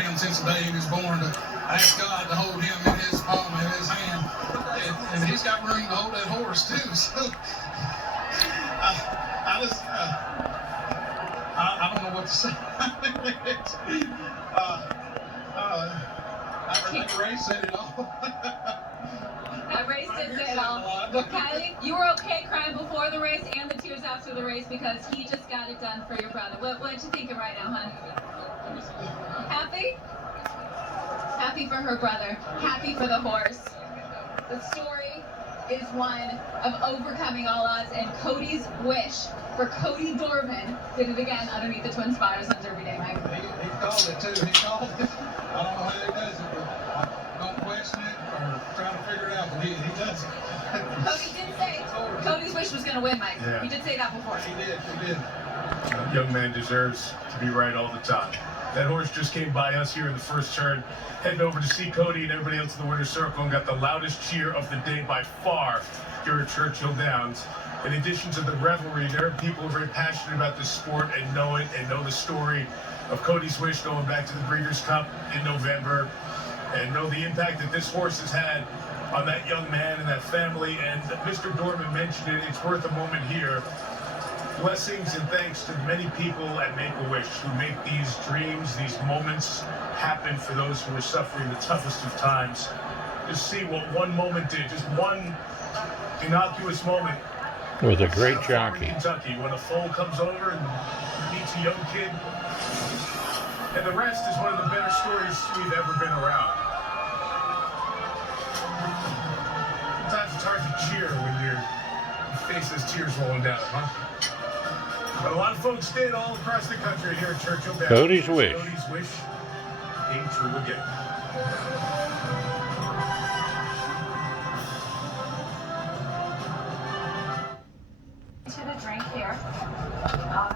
him since the day he was born to ask God to hold him in his palm, in his hand. And he's got room to hold that horse too. So I don't know what to say. I think Ray said it all. Ray did say it all. Kylie, you were okay crying before the race and the tears after the race because he just got it done for your brother. What you thinking right now, hon? Happy? Happy for her brother. Happy for the horse. The story is one of overcoming all odds, and Cody's wish for Cody Dorman did it again underneath the Twin Spires on Derby Day, Mike. He called it too. He called it. I don't know how he does it, but don't question it or try to figure it out, but he does it. Cody did say Cody's wish was going to win, Mike. Yeah. He did say that before. He did. A young man deserves to be right all the time. That horse just came by us here in the first turn, heading over to see Cody and everybody else in the winner's circle, and got the loudest cheer of the day by far here at Churchill Downs. In addition to the revelry, there are people very passionate about this sport and know it and know the story of Cody's wish going back to the Breeders' Cup in November, and know the impact that this horse has had on that young man and that family. And Mr. Dorman mentioned it. It's worth a moment here. Blessings and thanks to many people at Make-A-Wish who make these dreams, these moments happen for those who are suffering the toughest of times. Just see what one moment did, just one innocuous moment. It was a great jockey. Kentucky, when a foal comes over and meets a young kid. And the rest is one of the better stories we've ever been around. Sometimes it's hard to cheer when your face has tears rolling down, huh? But a lot of folks did all across the country here at Churchill Downs. Cody's wish. Cody's wish came true again. To the drink here,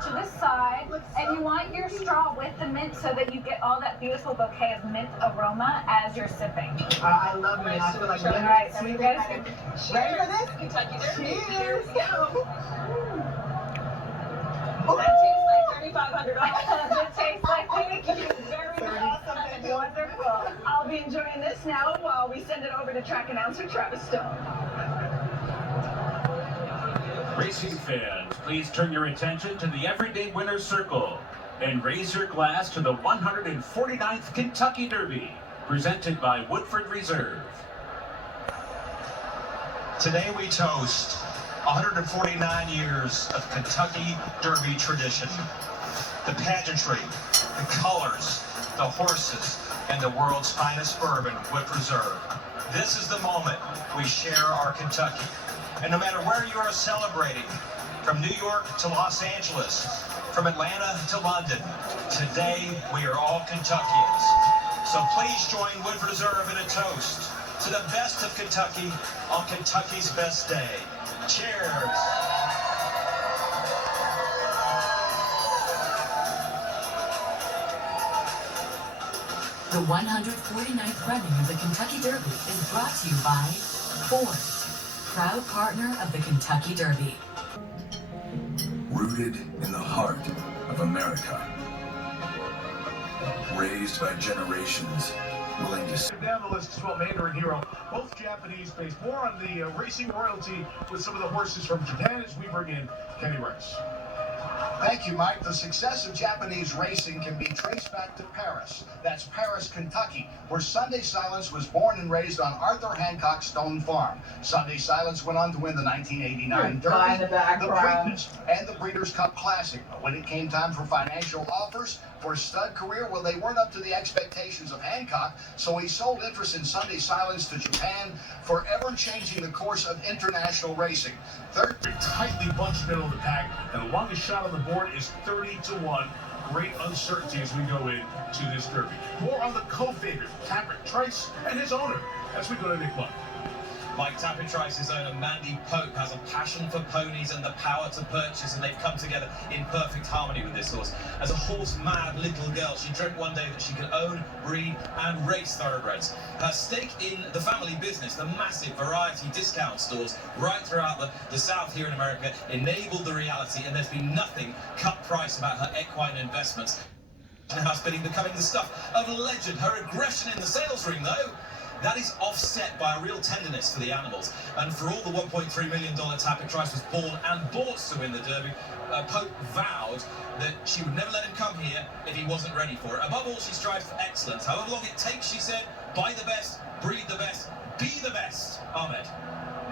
to this side, and you want your straw with the mint so that you get all that beautiful bouquet of mint aroma as you're sipping. I love mint. I feel like mint. All right, so you guys ready for this? Kentucky Derby. Cheers. That tastes like $3,500. It tastes like thank you. Very awesome and wonderful. I'll be enjoying this now while we send it over to track announcer Travis Stone. Racing fans, please turn your attention to the Everyday Winners Circle and raise your glass to the 149th Kentucky Derby, presented by Woodford Reserve. Today we toast 149 years of Kentucky Derby tradition. The pageantry, the colors, the horses, and the world's finest bourbon, Woodford Reserve. This is the moment we share our Kentucky. And no matter where you are celebrating, from New York to Los Angeles, from Atlanta to London, today we are all Kentuckians. So please join Woodford Reserve in a toast to the best of Kentucky on Kentucky's best day. Cheers. The 149th running of the Kentucky Derby is brought to you by Ford, proud partner of the Kentucky Derby. Rooted in the heart of America. Raised by generations willing to... Down the list as well, Mandarin Hero, both Japanese-based. More on the racing royalty with some of the horses from Japan as we bring in Kenny Rice. Thank you, Mike. The success of Japanese racing can be traced back to Paris. That's Paris, Kentucky, where Sunday Silence was born and raised on Arthur Hancock's Stone Farm. Sunday Silence went on to win the 1989 Derby, the Preakness, and the Breeders' Cup Classic. But when it came time for financial offers for a stud career, well, they weren't up to the expectations of Hancock, so he sold interest in Sunday Silence to Japan, forever changing the course of international racing. Third, tightly bunched middle of the pack, and the longest shot on the board is 30-1. Great uncertainty as we go into this Derby. More on the co-favorite, Tapper Trice, and his owner, as we go to Nick Luck. Mike Tapper Trice's owner, Mandy Pope, has a passion for ponies and the power to purchase, and they've come together in perfect harmony with this horse. As a horse-mad little girl, she dreamt one day that she could own, breed, and race thoroughbreds. Her stake in the family business, the massive variety discount stores right throughout the South here in America, enabled the reality, and there's been nothing cut price about her equine investments. Now spinning, becoming the stuff of legend. Her aggression in the sales ring, though, that is offset by a real tenderness for the animals. And for all the $1.3 million Tapit Trice was born and bought to win the Derby, Pope vowed that she would never let him come here if he wasn't ready for it. Above all, she strives for excellence. However long it takes, she said, buy the best, breed the best, be the best. Ahmed.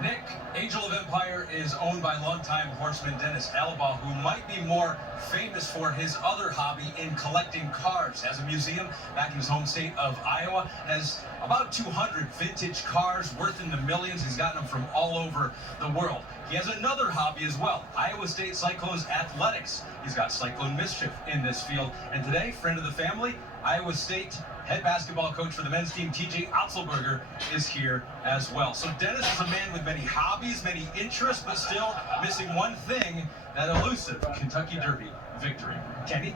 Nick, Angel of Empire is owned by longtime horseman Dennis Alaba, who might be more famous for his other hobby in collecting cars. Has a museum back in his home state of Iowa, has about 200 vintage cars worth in the millions. He's gotten them from all over the world. He has another hobby as well, Iowa State Cyclones athletics. He's got Cyclone Mischief in this field. And today, friend of the family, Iowa State head basketball coach for the men's team, TJ Otzelberger, is here as well. So Dennis is a man with many hobbies, many interests, but still missing one thing, that elusive Kentucky Derby victory. Kenny?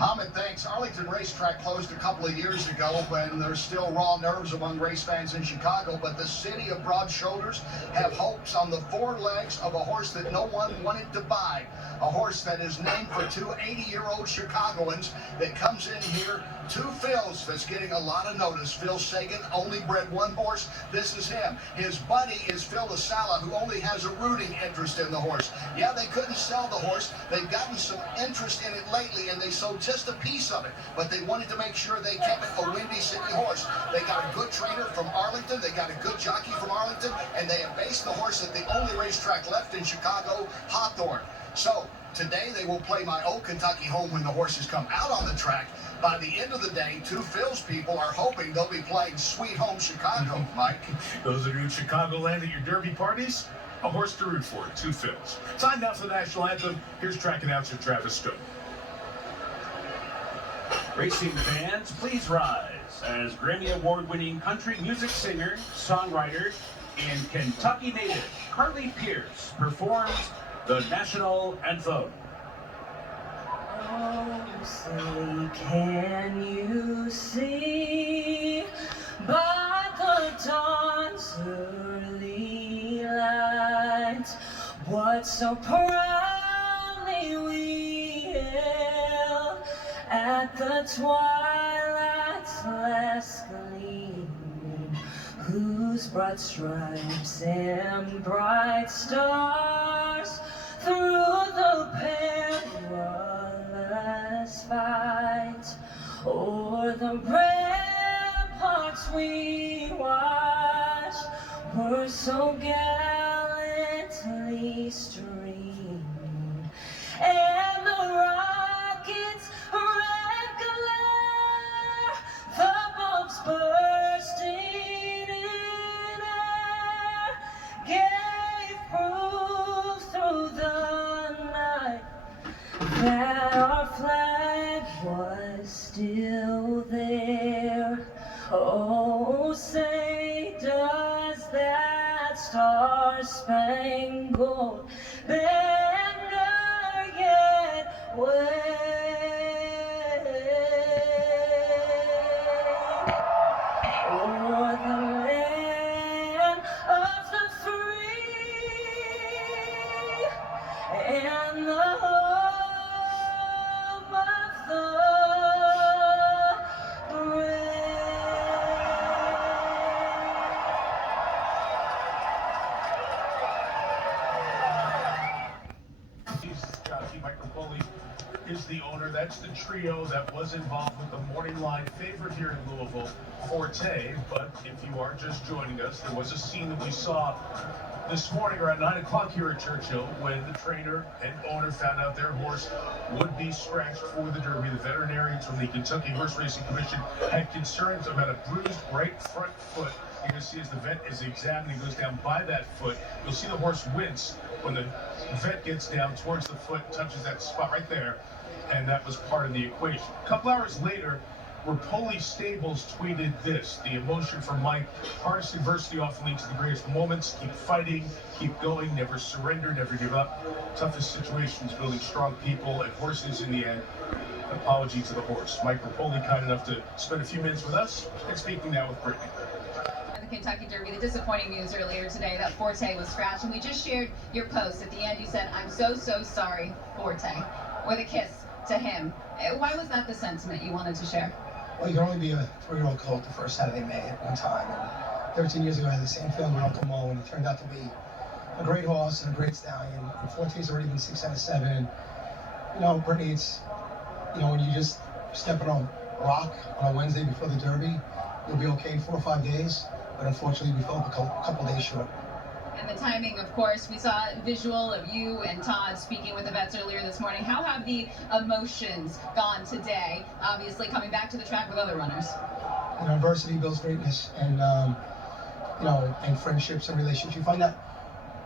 Ahmed, thanks. Arlington Racetrack closed a couple of years ago when there's still raw nerves among race fans in Chicago, but the city of broad shoulders have hopes on the four legs of a horse that no one wanted to buy. A horse that is named for two 80-year-old Chicagoans that comes in here, two Phils that's getting a lot of notice. Phil Sagan only bred one horse. This is him. His buddy is Phil LaSala, who only has a rooting interest in the horse. Yeah, they couldn't sell the horse. They've gotten some interest in it lately, and they sold just a piece of it, but they wanted to make sure they kept it a Windy City horse. They got a good trainer from Arlington, they got a good jockey from Arlington, and they have based the horse at the only racetrack left in Chicago, Hawthorne. So today they will play my old Kentucky home when the horses come out on the track. By the end of the day, two Phils people are hoping they'll be playing Sweet Home Chicago, Mike. Those of you in Chicagoland at your Derby parties, a horse to root for, two Phils. Time now for the national anthem. Here's track announcer Travis Stone. Racing fans, please rise as Grammy Award-winning country music singer, songwriter, and Kentucky native Carly Pierce performs the national anthem. Oh, say, can you see by the dawn's early light what so proudly we hailed at the twilight's last gleaming, whose broad stripes and bright stars through the perilous fight o'er the ramparts we watched were so gallantly streaming, and the rockets' red glare, the bombs bursting in air, gave proof through the night that our flag was still there. Oh, say, does that star-spangled banner yet wave o'er the land of the free and the home of the brave? Is the owner. That's the trio that was involved with the morning line favorite here in Louisville, Forte. But if you are just joining us, there was a scene that we saw this morning around 9 o'clock here at Churchill when the trainer and owner found out their horse would be scratched for the Derby. The veterinarians from the Kentucky Horse Racing Commission had concerns about a bruised right front foot. You're going to see as the vet is examining, goes down by that foot, you'll see the horse wince when the vet gets down towards the foot, touches that spot right there, and that was part of the equation. A couple hours later, Rapoli Stables tweeted this: the emotion from Mike, hardest adversity often leads to the greatest moments. Keep fighting, keep going, never surrender, never give up. Toughest situations, building strong people and horses in the end. Apology to the horse. Mike Rapoli, kind enough to spend a few minutes with us, and speaking now with Brittany. The Kentucky Derby, the disappointing news earlier today that Forte was scratched, and we just shared your post. At the end, you said, "I'm so sorry, Forte," with a kiss to him. Why was that the sentiment you wanted to share? Well, you can only be a 3-year-old colt the first Saturday May at one time. And 13 years ago, I had the same feeling with Uncle Mo, and he turned out to be a great horse and a great stallion. Unfortunately, he's already been 6 out of 7. And, you know, Brittany, it's, you know, when you just step on a rock on a Wednesday before the Derby, you'll be okay in 4 or 5 days. But unfortunately, we fell up a couple days short. And the timing, of course, we saw a visual of you and Todd speaking with the vets earlier this morning. How have the emotions gone today, obviously coming back to the track with other runners? You know, adversity builds greatness, and, you know, and friendships and relationships. You find out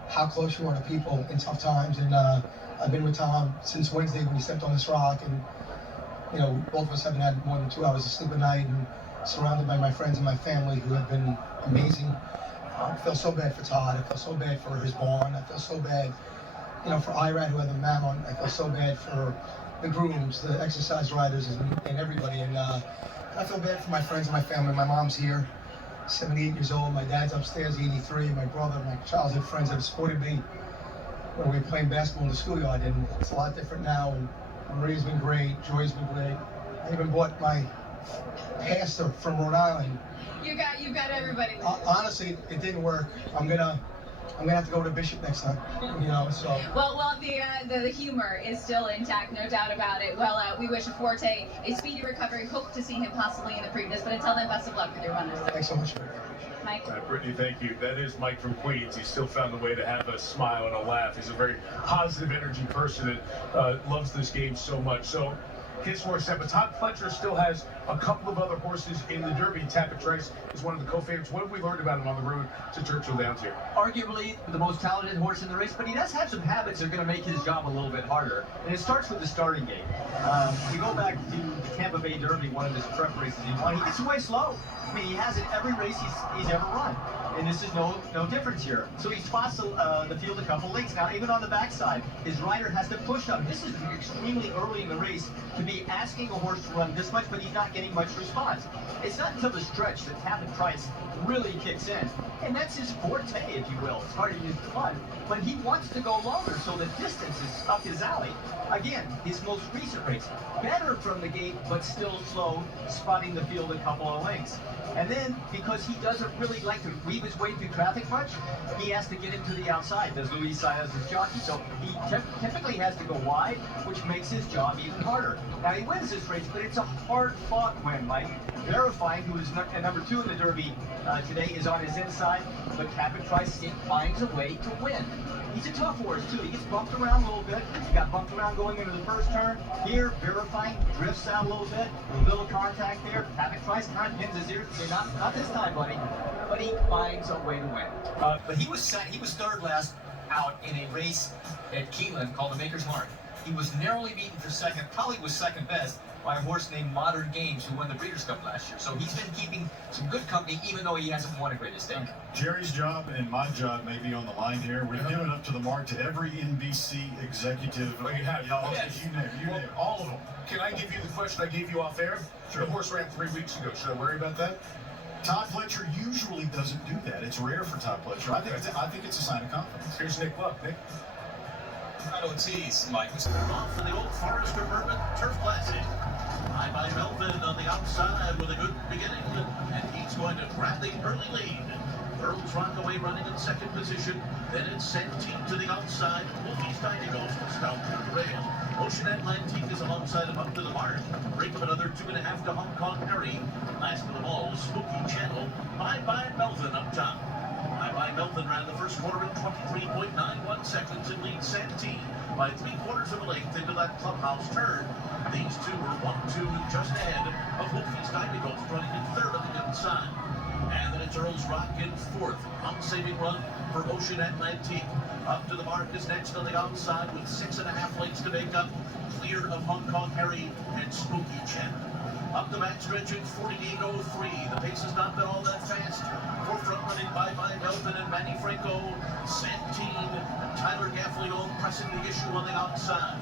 how close you are to people in tough times. And I've been with Tom since Wednesday when he stepped on this rock, and, you know, both of us haven't had more than 2 hours of sleep a night, and surrounded by my friends and my family who have been amazing. I feel so bad for Todd. I feel so bad for his barn. I feel so bad, you know, for Irad, who had the mammon. I feel so bad for the grooms, the exercise riders, and everybody. And I feel bad for my friends and my family. My mom's here, 78 years old. My dad's upstairs, 83. My brother, my childhood friends have supported me when we were playing basketball in the schoolyard. And it's a lot different now. And Maria's been great. Joy's been great. I even bought my pastor from Rhode Island. You've got everybody. Honestly, it didn't work. I'm gonna have to go to Bishop next time. You know, so. Well, the humor is still intact, no doubt about it. Well, we wish Forte a speedy recovery. Hope to see him possibly in the Preakness. But until then, best of luck with your runners. Thanks so much. Mike. Brittany, thank you. That is Mike from Queens. He still found a way to have a smile and a laugh. He's a very positive energy person that loves this game so much. So. His horse, but Todd Pletcher still has a couple of other horses in the Derby. Tapit Trice is one of the co-favorites. What have we learned about him on the road to Churchill Downs here? Arguably the most talented horse in the race, but he does have some habits that are going to make his job a little bit harder. And it starts with the starting gate. You go back to the Tampa Bay Derby, one of his prep races he won. He gets away slow. I mean, he has it every race he's ever run. And this is no difference here. So he spots the field a couple lengths. Now, even on the backside, his rider has to push up. This is extremely early in the race to be asking a horse to run this much, but he's not getting much response. It's not until the stretch that Tapit Trice really kicks in. And that's his forte, if you will, starting his fun. But he wants to go longer, so the distance is up his alley. Again, his most recent race, better from the gate, but still slow, spotting the field a couple of lengths. And then, because he doesn't really like to weave his way through traffic much, he has to get into the outside, does Luis Saez's jockey. So he typically has to go wide, which makes his job even harder. Now, he wins this race, but it's a hard-fought win, Mike. Verifying, who is number 2 in the Derby today, is on his inside, but Tapit Trice finds a way to win. He's a tough horse, too. He gets bumped around a little bit. He got bumped around going into the first turn. Here, Verifying drifts out a little bit. A little contact there. Tapit Trice kind of pins his ears. Not this time, buddy. But he finds a way to win. But he was third last out in a race at Keeneland called the Maker's Mark. He was narrowly beaten for second. Probably was second best by a horse named Modern Games, who won the Breeders' Cup last year. So he's been keeping some good company, even though he hasn't won a great estate. Jerry's job and my job may be on the line here. We're giving up to the mark to every NBC executive. Oh, you have. Yes. You name it. All of them. Can I give you the question I gave you off air? Sure. The horse ran 3 weeks ago. Should I worry about that? Todd Pletcher usually doesn't do that. It's rare for Todd Pletcher. I think it's a sign of confidence. Here's Nick Luck. Nick. I don't tease, Mike. Off for the Old Forester Bourbon Turf Classic. High by Melvin on the outside with a good beginning, and he's going to grab the early lead. Earls Rockaway running in second position. Then it's Santine to the outside. Wolfie's Tiny Ghost is down to the rail. Ocean Atlantique is alongside him up to the mark. Break of another 2.5 to Hong Kong Harry. Last of them all, Spooky Channel. Bye Bye Melvin up top. Bye Bye Melvin ran the first quarter in 23.91 seconds and leads Santine by 3/4 of a length into that clubhouse turn. These two were 1-2 and just ahead of Wolfie's Tiny Ghost running in third on the inside. And then it's Earls Rock in fourth. Unsaving run for Ocean Atlantique. Up to the mark is next on the outside with 6.5 lengths to make up. Clear of Hong Kong Harry and Spooky Channel. Up the backstretch in 48.03. The pace has not been all that fast. Forefront running Bye Bye Melvin and Manny Franco. Santine, Tyler Gaffley pressing the issue on the outside.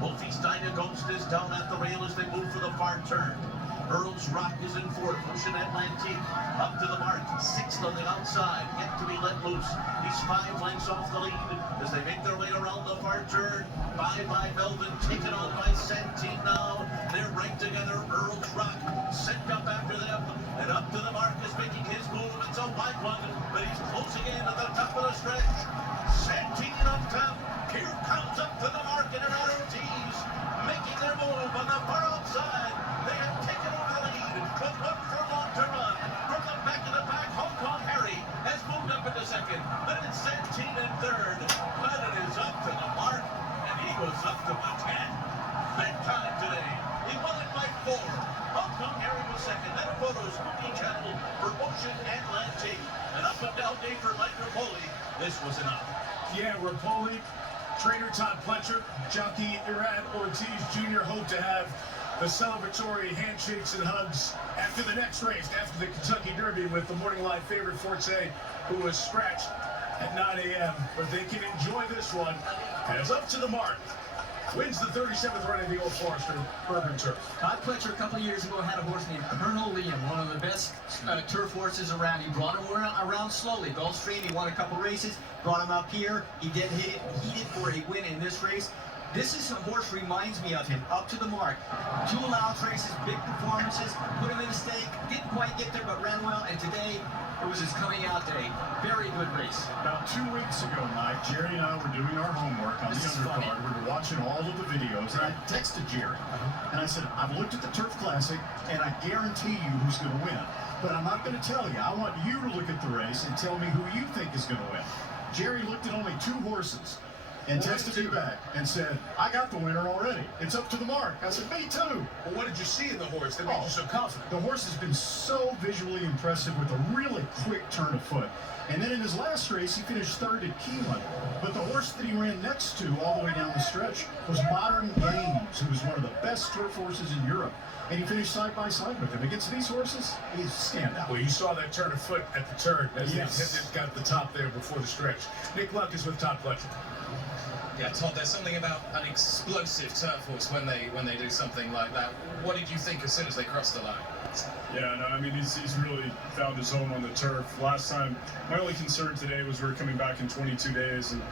Wolfie's Tiny Ghost is down at the rail as they move for the far turn. Earl's Rock is in fourth. Ocean Atlantic up to the mark. Sixth on the outside. Yet to be let loose. He's 5 lengths off the lead as they make their way around the far turn. By Melvin, taken on by Santine now. They're right together. Earl's Rock sent up after them. And up to the mark is making his move. It's a wide one, but he's closing in at the top of the stretch. Santine up top. Here comes up to the mark in an ROTs. Making their move on the far outside. They have taken over the lead, but one furlong to run. From the back of the pack, Hong Kong Harry has moved up into second. Then it's Santine in third. But it is up to the mark, and he was up to the 10. Big time today. He won it by 4. Hong Kong Harry was second. Then a photos Cookie Channel for Ocean Atlantic. An up and down day for Mike Rapoli. This was enough. Yeah, Rapoli, trainer Todd Pletcher, jockey Irad Ortiz Jr. hope to have the celebratory handshakes and hugs after the next race, after the Kentucky Derby, with the morning live favorite Forte, who was scratched at 9 a.m. But they can enjoy this one as Up to the Mark wins the 37th run of the Old Forester Bourbon Turf. Todd Pletcher a couple of years ago had a horse named Colonel Liam, one of the best turf horses around. He brought him around slowly. Gulfstream, he won a couple races, brought him up here. He did hit it, heated for a win in this race. This is a horse reminds me of him, Up to the Mark. 2 allowed races, big performances, put him in a stake, didn't quite get there, but ran well, and today it was his coming out day. Very good race. About 2 weeks ago, Mike, Jerry and I were doing our homework on the undercard. We were watching all of the videos, and I texted Jerry, and I said, I've looked at the Turf Classic, and I guarantee you who's going to win. But I'm not going to tell you. I want you to look at the race and tell me who you think is going to win. Jerry looked at only 2 horses and texted me back and said, I got the winner already. It's Up to the Mark. I said, me too. Well, what did you see in the horse that made you so confident? The horse has been so visually impressive with a really quick turn of foot. And then in his last race, he finished 3rd at Keeneland. But the horse that he ran next to all the way down the stretch was Modern Games, who was one of the best turf horses in Europe. And he finished side by side with him. Against these horses, he's a standout. Well, you saw that turn of foot at the turn as they got the top there before the stretch. Nick Luck is with Todd Pletcher. Yeah, Todd, there's something about an explosive turf horse when they do something like that. What did you think as soon as they crossed the line? Yeah, no, I mean, he's really found his home on the turf. Last time, my only concern today was we were coming back in 22 days, and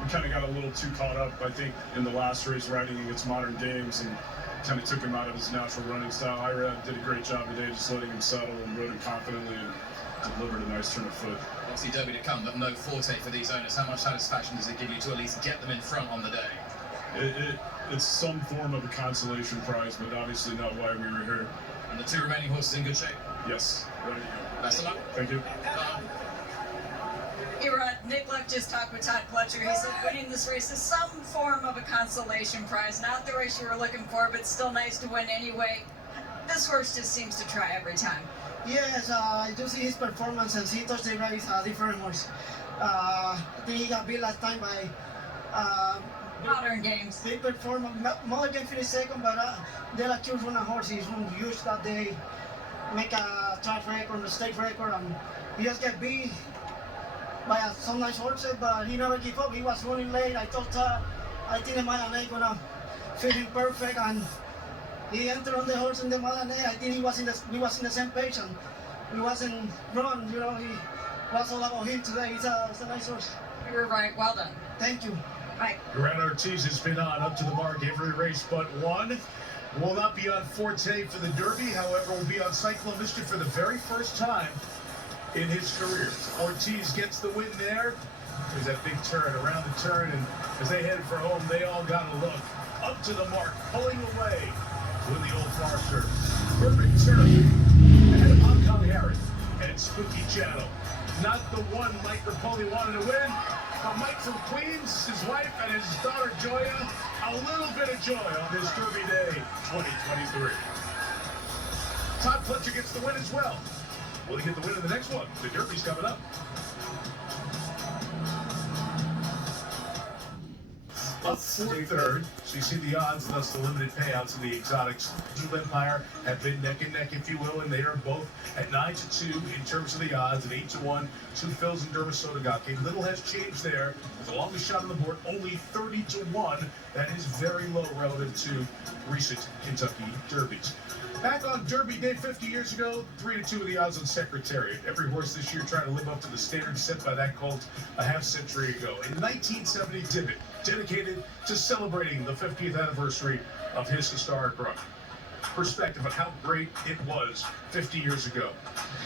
we kind of got a little too caught up, I think, in the last race riding against Modern Games, and kind of took him out of his natural running style. Irad did a great job today, just letting him settle and rode him confidently and delivered a nice turn of foot. Obviously Derby to come, but no Forte for these owners. How much satisfaction does it give you to at least get them in front on the day? It's some form of a consolation prize, but obviously not why we were here. And the 2 remaining horses in good shape? Yes, ready to go. Best of luck. Thank you. Nick Luck just talked with Todd Pletcher. He said winning this race is some form of a consolation prize. Not the race you were looking for, but still nice to win anyway. This horse just seems to try every time. Yes, I do see his performance, and he touched the race a different horse. I think he got beat last time by Modern Games. They performed. Mother Garnette finished second, but they're a cute running horse. He's huge that they make a track record, a state record, and he just get beat by some nice horses, but he never gave up. He was running late. I thought, I think the Mother Garnette gonna fit him perfect, and he entered on the horse in the Mother Garnette. I think we was in the same page, and he wasn't run. You know, he was all about him today. It's a nice horse. You were right. Well done. Thank you. Right. Irad Ortiz has been on Up to the Mark every race but one. Will not be on Forte for the Derby, however, will be on Cyclone Mischief for the very first time in his career. Ortiz gets the win there. There's that big turn, around the turn, and as they head for home, they all got a look. Up to the Mark, pulling away with the Old Forester. Perfect turn. Ahead of Hong Kong Harry and Spooky Channel. Not the one Mike Rapoli wanted to win, but Mike from Queens, his wife, and his daughter Joya, a little bit of joy on this Derby Day 2023. Todd Pletcher gets the win as well. Will he get the win in the next one? The Derby's coming up. Up for third, so you see the odds, thus the limited payouts of the exotics. Two Empire have been neck and neck, if you will, and they are both at 9-2 in terms of the odds, and 8-1. Two Phils and Dermisotogake. Little has changed there. With the longest shot on the board, only 30-1. That is very low relative to recent Kentucky Derbies. Back on Derby Day 50 years ago, 3-2 of the odds on Secretariat. Every horse this year trying to live up to the standard set by that colt a half-century ago. In 1970, DID dedicated to celebrating the 50th anniversary of his historic run. Perspective on how great it was 50 years ago.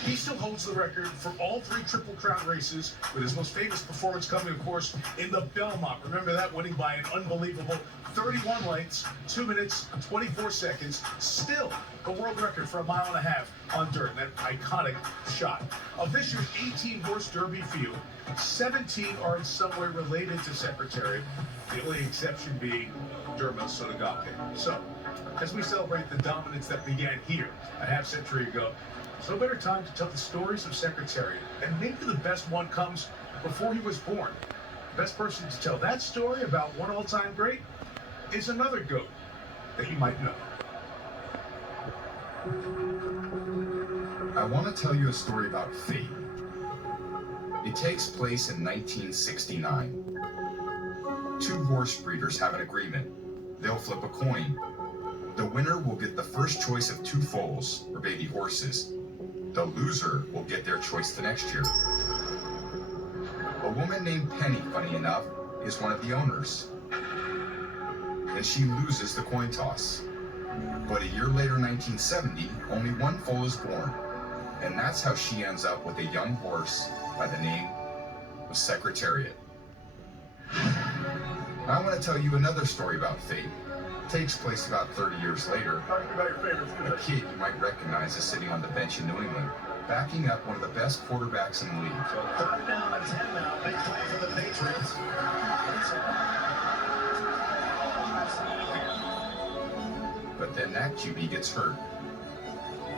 He still holds the record for all 3 Triple Crown races, with his most famous performance coming, of course, in the Belmont. Remember that, winning by an unbelievable 31 lengths, 2 minutes, 24 seconds. Still a world record for a 1.5 miles on dirt, that iconic shot. Of this year's 18-horse Derby field, 17 are in some way related to Secretariat, the only exception being Dermot Sotogape. So, as we celebrate the dominance that began here a half-century ago, so better time to tell the stories of Secretariat. And maybe the best one comes before he was born. The best person to tell that story about one all-time great is another GOAT that you might know. I want to tell you a story about fate. It takes place in 1969. 2 horse breeders have an agreement. They'll flip a coin. The winner will get the first choice of 2 foals, or baby horses. The loser will get their choice the next year. A woman named Penny, funny enough, is one of the owners. And she loses the coin toss. But a year later, 1970, only 1 foal is born. And that's how she ends up with a young horse by the name of Secretariat. I want to tell you another story about fate. It takes place about 30 years later. A kid you might recognize is sitting on the bench in New England, backing up one of the best quarterbacks in the league. So 3rd down and 10 now. Big play for the Patriots. But then that QB gets hurt,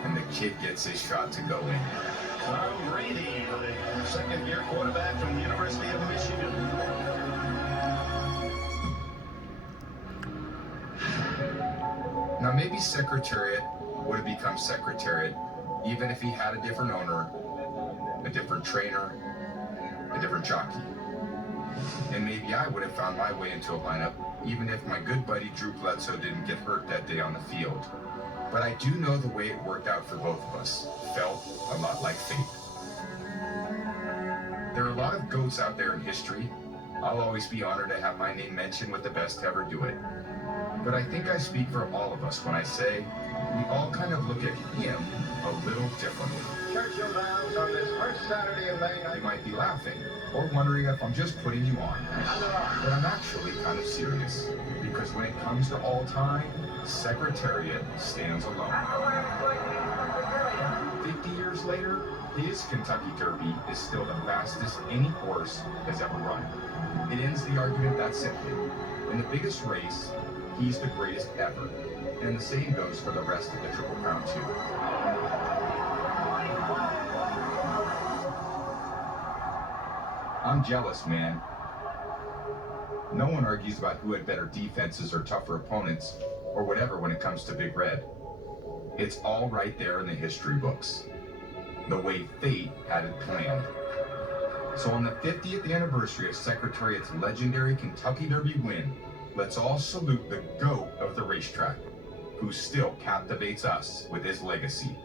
and the kid gets his shot to go in. Tom Brady, the 2nd-year quarterback from the University of Michigan. Now maybe Secretariat would have become Secretariat even if he had a different owner, a different trainer, a different jockey. And maybe I would have found my way into a lineup even if my good buddy Drew Bledsoe didn't get hurt that day on the field. But I do know the way it worked out for both of us felt a lot like fate. There are a lot of GOATs out there in history. I'll always be honored to have my name mentioned with the best to ever do it. But I think I speak for all of us when I say we all kind of look at him a little differently. Churchill Downs on this first Saturday of May. You might be laughing or wondering if I'm just putting you on. But I'm actually kind of serious, because when it comes to all time, Secretariat stands alone. 50 years later, his Kentucky Derby is still the fastest any horse has ever run. It ends the argument that simply. In the biggest race, he's the greatest ever. And the same goes for the rest of the Triple Crown too. I'm jealous, man. No one argues about who had better defenses or tougher opponents, or whatever when it comes to Big Red. It's all right there in the history books. The way fate had it planned. So on the 50th anniversary of Secretariat's legendary Kentucky Derby win, let's all salute the GOAT of the racetrack, who still captivates us with his legacy.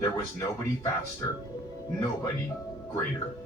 There was nobody faster, nobody greater.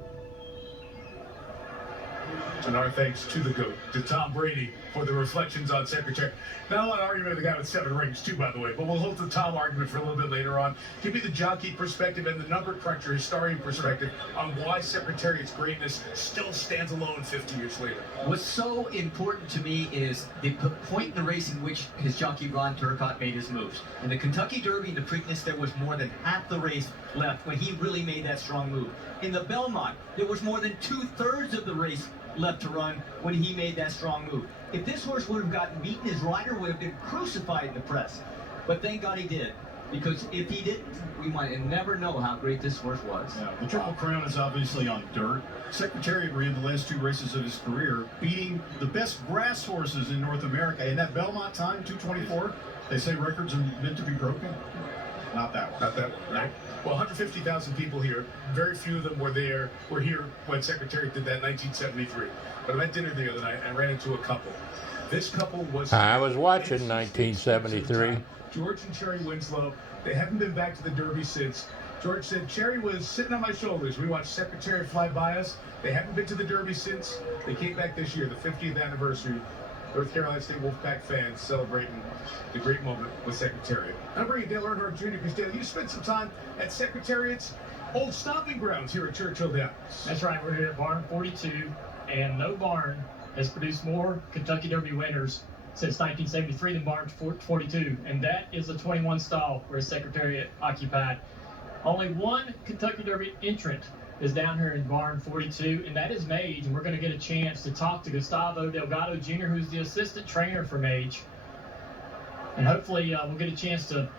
And our thanks to the GOAT, to Tom Brady, for the reflections on Secretariat. Not a lot of argument with the guy with 7 rings, too, by the way, but we'll hold the Tom argument for a little bit later on. Give me the jockey perspective and the number cruncher historian perspective on why Secretariat's greatness still stands alone 50 years later. What's so important to me is the point in the race in which his jockey Ron Turcotte made his moves. In the Kentucky Derby and the Preakness, there was more than half the race left when he really made that strong move. In the Belmont, there was more than 2/3 of the race left to run when he made that strong move. If this horse would have gotten beaten, his rider would have been crucified in the press. But thank God he did, because if he didn't, we might never know how great this horse was. Yeah, the Triple Crown is obviously on dirt. Secretariat ran the last 2 races of his career, beating the best grass horses in North America. In that Belmont time, 2:24, they say records are meant to be broken. Not that one. Not that one, right? Well, 150,000 people here. Very few of them were here when Secretariat did that in 1973. But I'm at dinner the other night and I ran into a couple. This couple was... I was watching 1973. George and Cherry Winslow. They haven't been back to the Derby since. George said, Cherry was sitting on my shoulders. We watched Secretariat fly by us. They haven't been to the Derby since. They came back this year, the 50th anniversary. North Carolina State Wolfpack fans celebrating the great moment with Secretariat. I'm bringing Dale Earnhardt Jr. because Dale, you spent some time at Secretariat's old stomping grounds here at Churchill Downs. That's right. We're here at Barn 42, and no barn has produced more Kentucky Derby winners since 1973 than Barn 42, and that is a 21 stall where Secretariat occupied. Only one Kentucky Derby entrant is down here in Barn 42, and that is Mage, and we're going to get a chance to talk to Gustavo Delgado Jr., who's the assistant trainer for Mage. And hopefully we'll get a chance to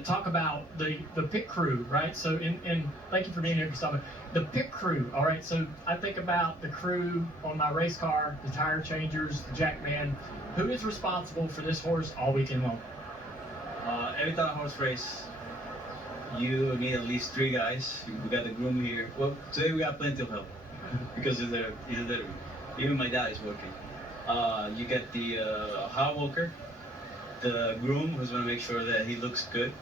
talk about the pit crew, right? So, and thank you for being here, Gustavo. The pit crew, all right? So I think about the crew on my race car, the tire changers, the jackman. Who is responsible for this horse all weekend long? Every time a horse race, you need at least 3 guys. We got the groom here. Well, today we got plenty of help because it's there. Even my dad is working. You get the hard walker, the groom who's going to make sure that he looks good,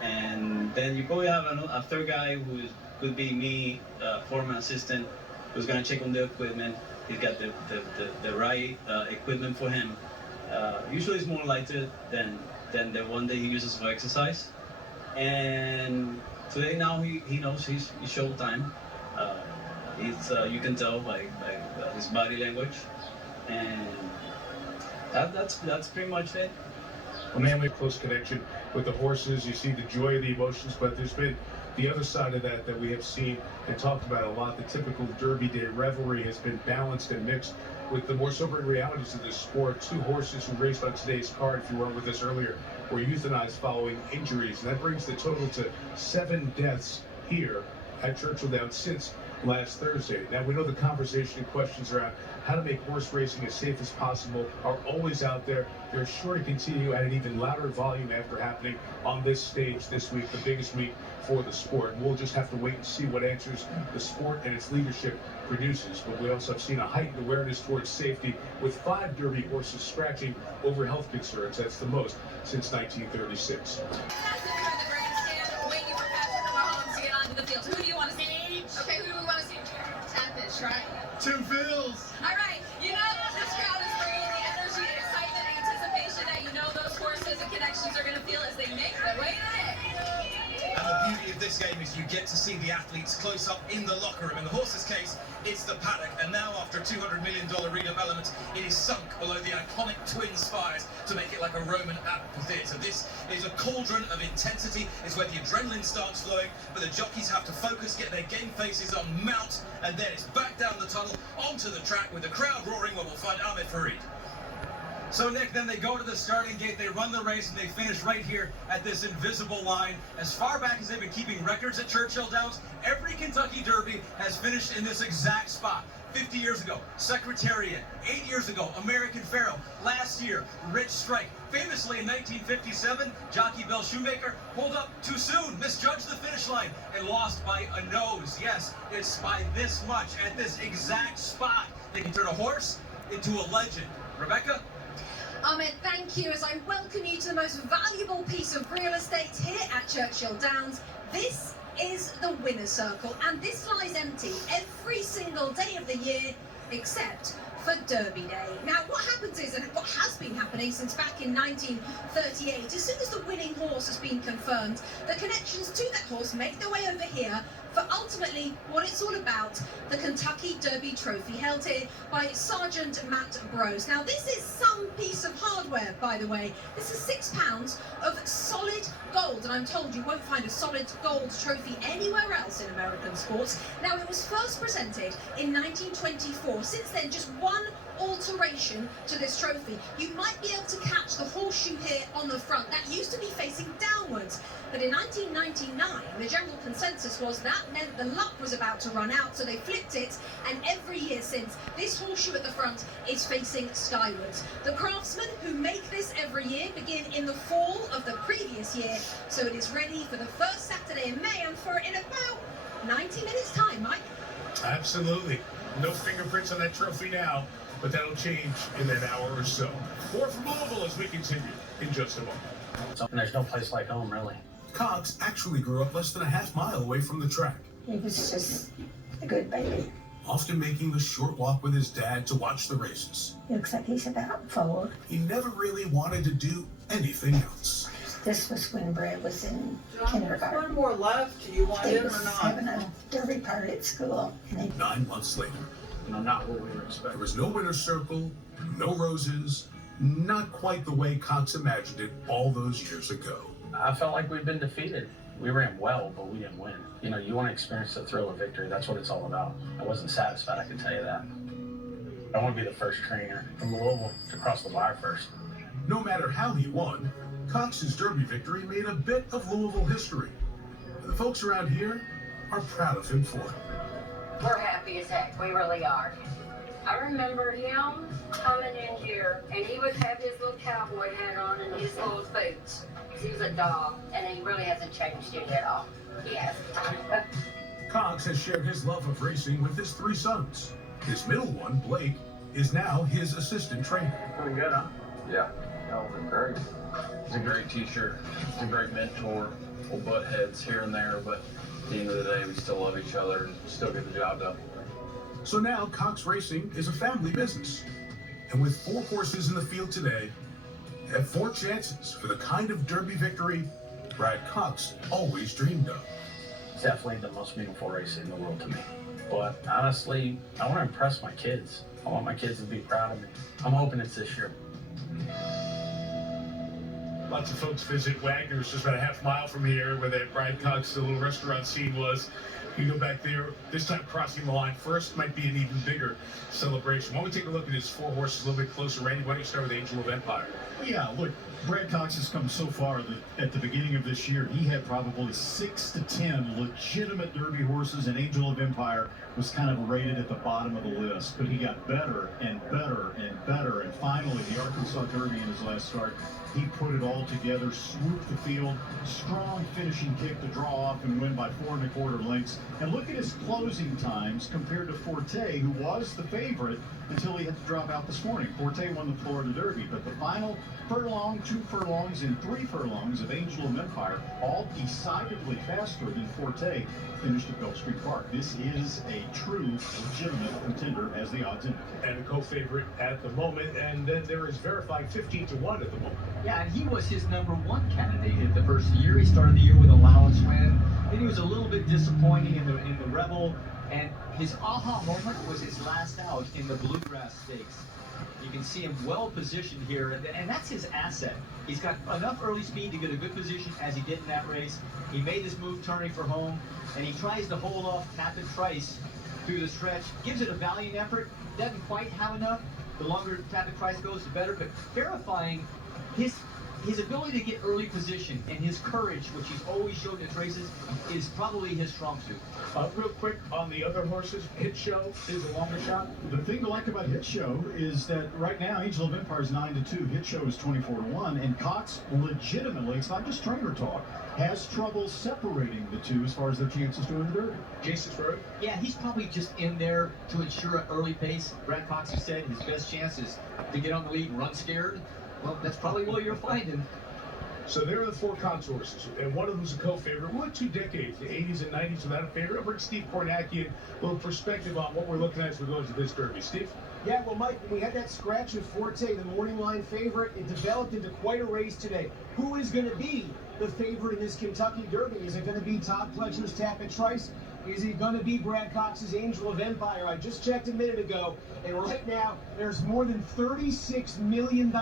and then you probably have a third guy who could be me, foreman assistant, who's going to check on the equipment. He's got the right equipment for him. Usually it's more lighter than the one that he uses for exercise. And today now he knows he's showtime. You can tell by his body language, and that's pretty much it. Well, man, we have close connection with the horses. You see the joy of the emotions, but there's been the other side of that we have seen and talked about a lot. The typical Derby Day revelry has been balanced and mixed with the more sobering realities of this sport. 2 horses who raced on today's card, if you weren't with us earlier, were euthanized following injuries. And that brings the total to 7 deaths here at Churchill Downs since last Thursday. Now, we know the conversation and questions around how to make horse racing as safe as possible are always out there. They're sure to continue at an even louder volume after happening on this stage this week, the biggest week for the sport. We'll just have to wait and see what answers the sport and its leadership produces. But we also have seen a heightened awareness towards safety with 5 Derby horses scratching over health concerns. That's the most since 1936. Waiting for Patrick Mahomes to get onto the field. Who do you want to see? Okay, who do we want to see? Tapish, right? 2 Phils! All right, you know, this crowd is bringing the energy, excitement, anticipation that you know those horses and connections are going to feel as they make their way in. And the beauty of this game is you get to see the athletes close up in the locker room. In the horse's case, it's the paddock, and now after $200 million redevelopment, it is sunk below the iconic twin spires to make it like a Roman amphitheatre. This is a cauldron of intensity. It's where the adrenaline starts flowing, but the jockeys have to focus, get their game faces on mount, and then it's back down the tunnel, onto the track with the crowd roaring where we'll find Ahmed Farid. So, Nick, then they go to the starting gate, they run the race, and they finish right here at this invisible line. As far back as they've been keeping records at Churchill Downs, every Kentucky Derby has finished in this exact spot. 50 years ago, Secretariat. 8 years ago, American Pharoah. Last year, Rich Strike. Famously, in 1957, jockey Bill Shoemaker pulled up too soon, misjudged the finish line, and lost by a nose. Yes, it's by this much at this exact spot. They can turn a horse into a legend. Rebecca? Ahmed, thank you as I welcome you to the most valuable piece of real estate here at Churchill Downs. This is the winner's circle, and this lies empty every single day of the year except for Derby Day. Now, what happens is, and what has been happening since back in 1938, as soon as the winning horse has been confirmed, the connections to that horse make their way over here for ultimately what it's all about, the Kentucky Derby Trophy, held here by Sergeant Matt Brose. Now, this is some piece of hardware, by the way. This is 6 pounds of solid gold, and I'm told you won't find a solid gold trophy anywhere else in American sports. Now, it was first presented in 1924. Since then, just one one alteration to this trophy. You might be able to catch the horseshoe here on the front. That used to be facing downwards. But in 1999, the general consensus was that meant the luck was about to run out, so they flipped it, and every year since, this horseshoe at the front is facing skywards. The craftsmen who make this every year begin in the fall of the previous year, so it is ready for the first Saturday in May, and for in about 90 minutes time, Mike. Absolutely. No fingerprints on that trophy now, but that'll change in an hour or so. More from Louisville as we continue in just a moment. And there's no place like home, really. Cox actually grew up less than a half mile away from the track, He was just a good baby. often making the short walk with his dad to watch the races. Looks like he's about 4. He never really wanted to do anything else. This was when Brad was in John, kindergarten. there's one more left. Do you want They him was or not? having a derby party at school. And 9 months later, Not what we were expecting. there was no winner's circle, no roses, not quite the way Cox imagined it all those years ago. I felt like we'd been defeated. We ran well, but we didn't win. You know, you want to experience the thrill of victory. That's what it's all about. I wasn't satisfied, I can tell you that. I want to be the first trainer from Louisville to cross the wire first. No matter how he won, Cox's Derby victory made a bit of Louisville history. And the folks around here are proud of him for it. We're happy as heck, we really are. I remember him coming in here, and he would have his little cowboy hat on and his little boots. He was a dog, and he really hasn't changed it at all. He hasn't. Cox has shared his love of racing with his 3 sons. His middle one, Blake, is now his assistant trainer. Doing good, huh? Yeah, great. He's a great teacher. He's a great mentor. We'll butt heads here and there, but at the end of the day, we still love each other and still get the job done. So now Cox Racing is a family business. And with 4 horses in the field today, they have 4 chances for the kind of Derby victory Brad Cox always dreamed of. It's definitely the most meaningful race in the world to me. But honestly, I want to impress my kids. I want my kids to be proud of me. I'm hoping it's this year. Lots of folks visit Wagner's just about a half mile from here, where that Brad Cox, the little restaurant scene was. You go back there, this time crossing the line first might be an even bigger celebration. Why don't we take a look at his 4 horses a little bit closer? Randy, why don't you start with Angel of Empire? Yeah, look, Brad Cox has come so far that at the beginning of this year, he had probably 6 to 10 legitimate Derby horses, and Angel of Empire was kind of rated at the bottom of the list. But he got better and better and better, and finally, the Arkansas Derby in his last start, he put it all together, swooped the field, strong finishing kick to draw off and win by 4 1/4 lengths. And look at his closing times compared to Forte, who was the favorite until he had to drop out this morning. Forte won the Florida Derby, but the final furlong, 2 furlongs, and 3 furlongs of Angel of Empire, all decidedly faster than Forte, finished at Gulf Street Park. This is a true, legitimate contender, as the odds indicate. And a co-favorite at the moment, and then there is verified 15 to 1 at the moment. Yeah, and he was his #1 candidate the first year. He started the year with allowance win. Then he was a little bit disappointing in the Rebel, and his aha moment was his last out in the Bluegrass Stakes. You can see him well positioned here, and that's his asset. He's got enough early speed to get a good position as he did in that race. He made this move turning for home, and he tries to hold off Tapit Trice through the stretch. Gives it a valiant effort, doesn't quite have enough. The longer Tapit Trice goes, the better, but verifying his ability to get early position and his courage, which he's always shown in his races, is probably his strong suit. Real quick on the other horses, Hit Show is a longer shot. The thing to like about Hit Show is that right now Angel of Empire is 9 to 2, Hit Show is 24 to 1, and Cox legitimately, it's not just trainer talk, has trouble separating the two as far as their chances to win the Derby. Jason's Road? Yeah, he's probably just in there to ensure an early pace. Brad Cox has said his best chance is to get on the lead and run scared. Well, that's probably what you're finding. So there are the 4 Cox horses, and one of them's a co-favorite. We're 2 decades, the 80s and 90s without a favorite. I'll bring Steve Kornacki and a little perspective on what we're looking at as we go into this Derby. Steve? Yeah, well, Mike, we had that scratch with Forte, the morning line favorite. It developed into quite a race today. Who is going to be the favorite in this Kentucky Derby? Is it going to be Todd Pletcher's Tapit Trice? Is it going to be Brad Cox's Angel of Empire? I just checked a minute ago, and right now there's more than $36 million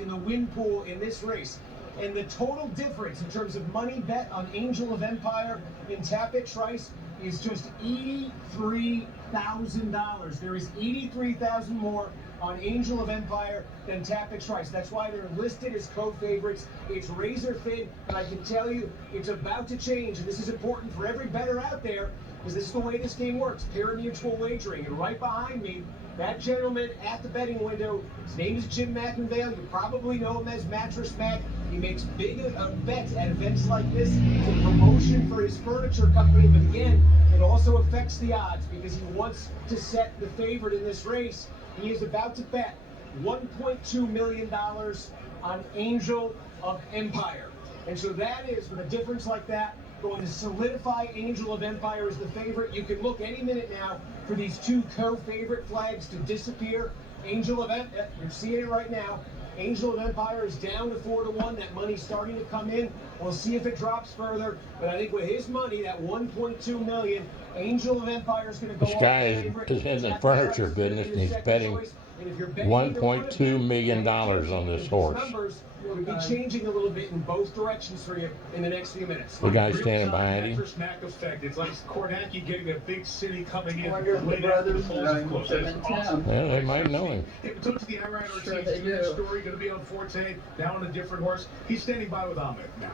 in the win pool in this race. And the total difference in terms of money bet on Angel of Empire and Tapit Trice is just $83,000. There is $83,000 more on Angel of Empire than Tapit Trice. That's why they're listed as co-favorites. It's razor thin, and I can tell you it's about to change. And this is important for every bettor out there, because this is the way this game works. Pari-mutuel wagering. And right behind me, that gentleman at the betting window, his name is Jim McInvale. You probably know him as Mattress Mac. He makes big bets at events like this. It's a promotion for his furniture company, but again, it also affects the odds because he wants to set the favorite in this race. He is about to bet $1.2 million on Angel of Empire. And so that is, with a difference like that, going to solidify Angel of Empire as the favorite. You can look any minute now for these two co-favorite flags to disappear. Angel of Empire, you're seeing it right now. Angel of Empire is down to 4-1. That money's starting to come in. We'll see if it drops further. But I think with his money, that $1.2 million, Angel of Empire is going to go. This guy is in the furniture business, and he's betting $1.2 million on this horse. Numbers will be changing a little bit in both directions for you in the next few minutes. The guy standing behind him. Snack effect. It's like Kornacki getting a big city coming in. Wonder if the brothers know him from in town. Well, they might know him. Took to the Irad Sure they do. story, going to be on Forte, now on a different horse. He's standing by with Ahmed now.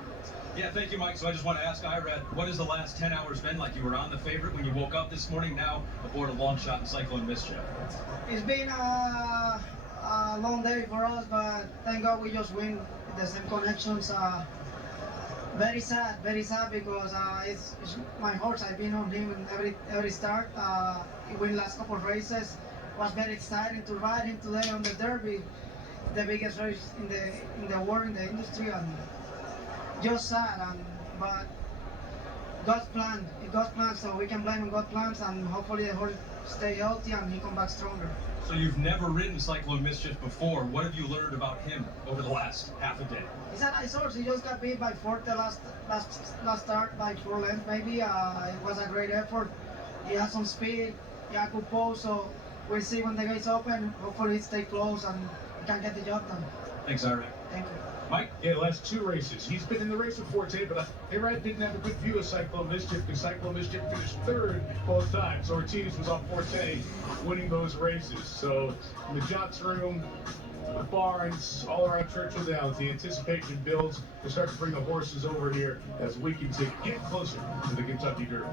Yeah, thank you, Mike. So I just want to ask Irad, what has the last 10 hours been like? You were on the favorite when you woke up this morning, now aboard a long shot in Cyclone Mischief. It's been a long day for us, but thank God we just win the same connections. Very sad because it's my horse. I've been on him in every start. He win last couple of races. Was very exciting to ride him today on the Derby, the biggest race in the world, in the industry, and just sad. But God's plan, so we can blame on God's plans, and hopefully the horse stay healthy and he come back stronger. So you've never ridden Cyclone Mischief before. What have you learned about him over the last half a day? He's a nice horse. He just got beat by Forte last start by 4 lengths maybe. It was a great effort. He has some speed. He had good pose. So we'll see when the gates open. Hopefully he stay close and he can get the job done. Thanks, Irad. Thank you. Mike, yeah, last 2 races. He's been in the race with Forte, but Irad didn't have a good view of Cyclone Mischief because Cyclone Mischief finished 3rd both times. So Ortiz was on Forte winning those races. So in the Jot's room, the barns, all around Churchill Downs, the anticipation builds to start to bring the horses over here as we can get closer to the Kentucky Derby.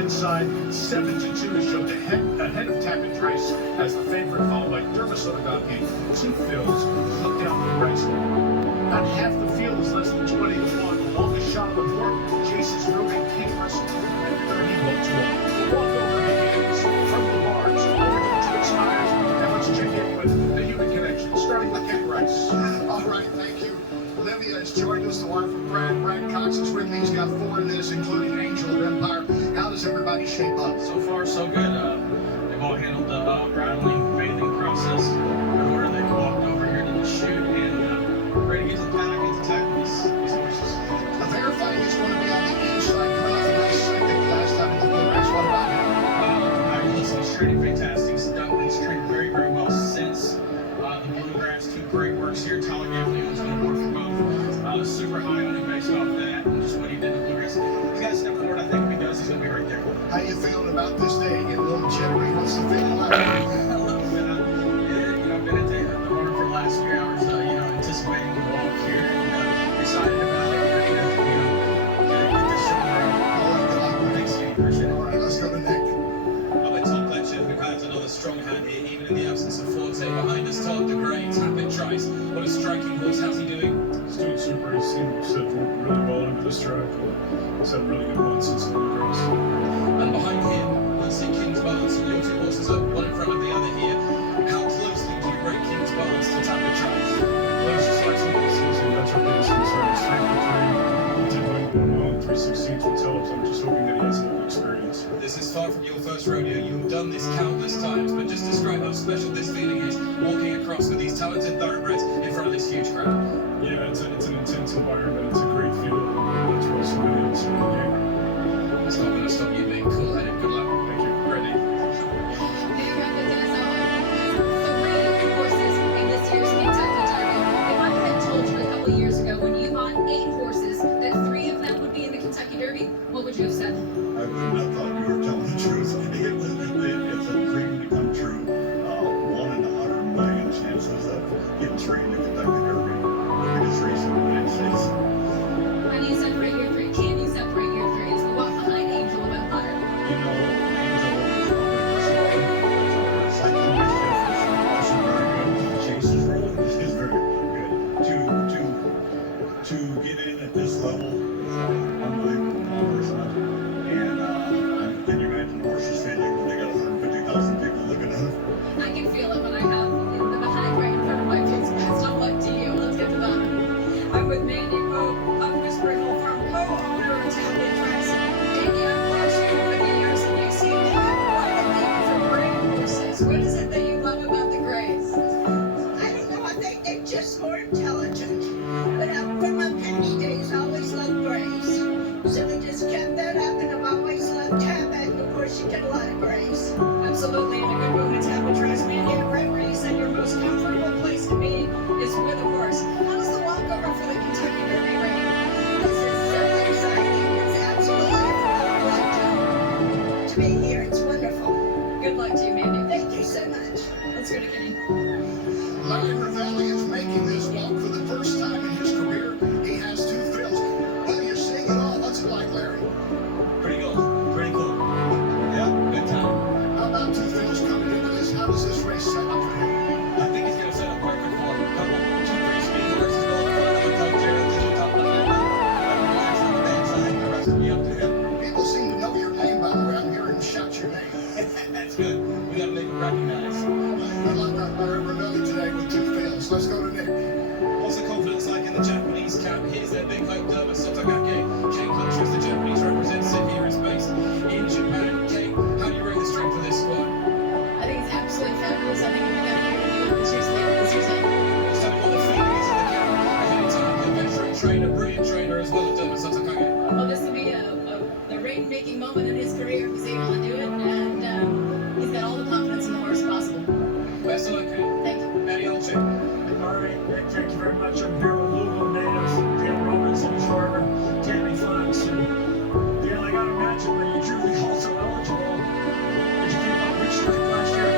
Inside, 7-2 is shown ahead of Tapit Trice as the favorite, followed by Dermisotogami. 2 fills look down the race. About half the field is less than 20-1. The longest shot on the board, Jason's Ruben King Russell at 30-1. The walkover begins from the barns over to the Twin Spires. And let's check in with the human connection, starting with Kenny Rice. All right, thank you. Olivia has joined us, the wife of Brad Cox is with me. He's got 4 in this, including Angel of Empire. How does everybody shape up? So far, so good. They've all handled the bridling, bathing process in order. They've walked over here to the chute and ready to get to the paddock and to tackle these horses. The verifying is going to be on the inside, coming off a nice second last time in the blue race. What about him? Listen, he's training fantastic. He's trained very, very well since the bluegrass. 2 great works here. Tyler Gaffney was on board for both. Super high on him based off that and just what he did in the bluegrass. He's got to step forward. I think if he does, he's going to be right there. How you feeling about this day? You get a little jittery. What's the feeling like? A little bit. I've been at the order for the last few hours, anticipating the walk here. this track. He's had a really good one since the Bluegrass. And behind him, we'll see King's Barnes. Your two horses are one in front of the other here. How closely do you rate King's Barnes to Tapit Trice? Well, it's just excellent this season. That's our biggest concern. He's 3 for 3. He did win well in 3/16 with help. I'm just hoping that he has enough experience. This is far from your first rodeo. You've done this countless times, but just describe how special this feeling is, walking across with these talented thoroughbreds in front of this huge crowd. Yeah, it's an intense environment. It's a great field. It's well submitted. It's really game. It's not going to stop you being cool-headed. Good luck. Thank you. Ready? Years ago, when you bought 8 horses, that 3 of them would be in the Kentucky Derby, what would you have said? I wouldn't have thought you were telling the truth. It's a dream to come true. 1 in 100 million chances of getting 3 in the Kentucky Derby. The biggest race in the United States. How do you separate your 3? Can you separate your 3? Is the walk behind Angel of Empire? You know, Angel is probably cycling mischief is also very good. Chase is very good. To get in at this level is unbelievable horseman. And can you imagine horses feeling when they got 150,000 people looking at them? I can feel it when I have the behind right in front of my face. Best of luck to you. Let's get to that. I'm with Mandy Pope, of Whispering Hill Farm, co-owner of Tapit Trice. Danny, I've watched you over the years, and you seem to have quite a thing for gray horses. What is it that you love about the grays? I don't know, I think they're just more intelligent. But from my penny days, I always loved grays. So we just kept that up, and I've always loved Tapit. And of course, you get a lot of grays. Absolutely, and a good move to Tapit Trice. Mandy, I read where you said your most comfortable place to be is with a horse. How does the walkover for the Kentucky Derby ring? This is so exciting. It's absolutely a pleasure to be here. It's wonderful. Good luck to you, Mandy. Thank you so much. Let's go to Kenny. Larry Ravelli is making this walk for the first time in his career. He has 2 fills. Well, you're seeing it all. What's it like, Larry? Pretty cool. Pretty cool. Yeah, good time. How about 2 fills coming into this? How does this race set up for him? I think he's going to set up perfect for him. A couple, 2, 3 speed horses go in front of him. Tuck Jared to the top behind him. Relax on the backside. The rest will be up to him. People seem to know your name, by the way. I'm hearing him shout your name. That's good. We got to make him recognize. Good luck on Larry Ravelli today with 2 fills. Let's go to Nick. What's the confidence like in the Japanese camp? Here's their big hope, Derby Sotogake. Kane Hunter is the Japanese representative here, is based in Japan. Kane, how do you rate the strength of this squad? I think it's absolutely fabulous. I think if you got to hear with you this year's camp, this year's it. Just tell me what the feeling is in the camp ahead of time. The veteran trainer, brilliant trainer as well as Derby Sotogake. Well, this will be the ring-making moment in his career if he's able to do it, and he's got all the confidence in the horse possible. Best of luck, Kane. Thank you. Matty Alton. All right, Nick, thank you very much. I'm here with Louisville natives, Dale Robinson, Shorter, Tammy Fox, and Dale, I gotta imagine that you're truly also eligible. Did you keep up with strike last year? I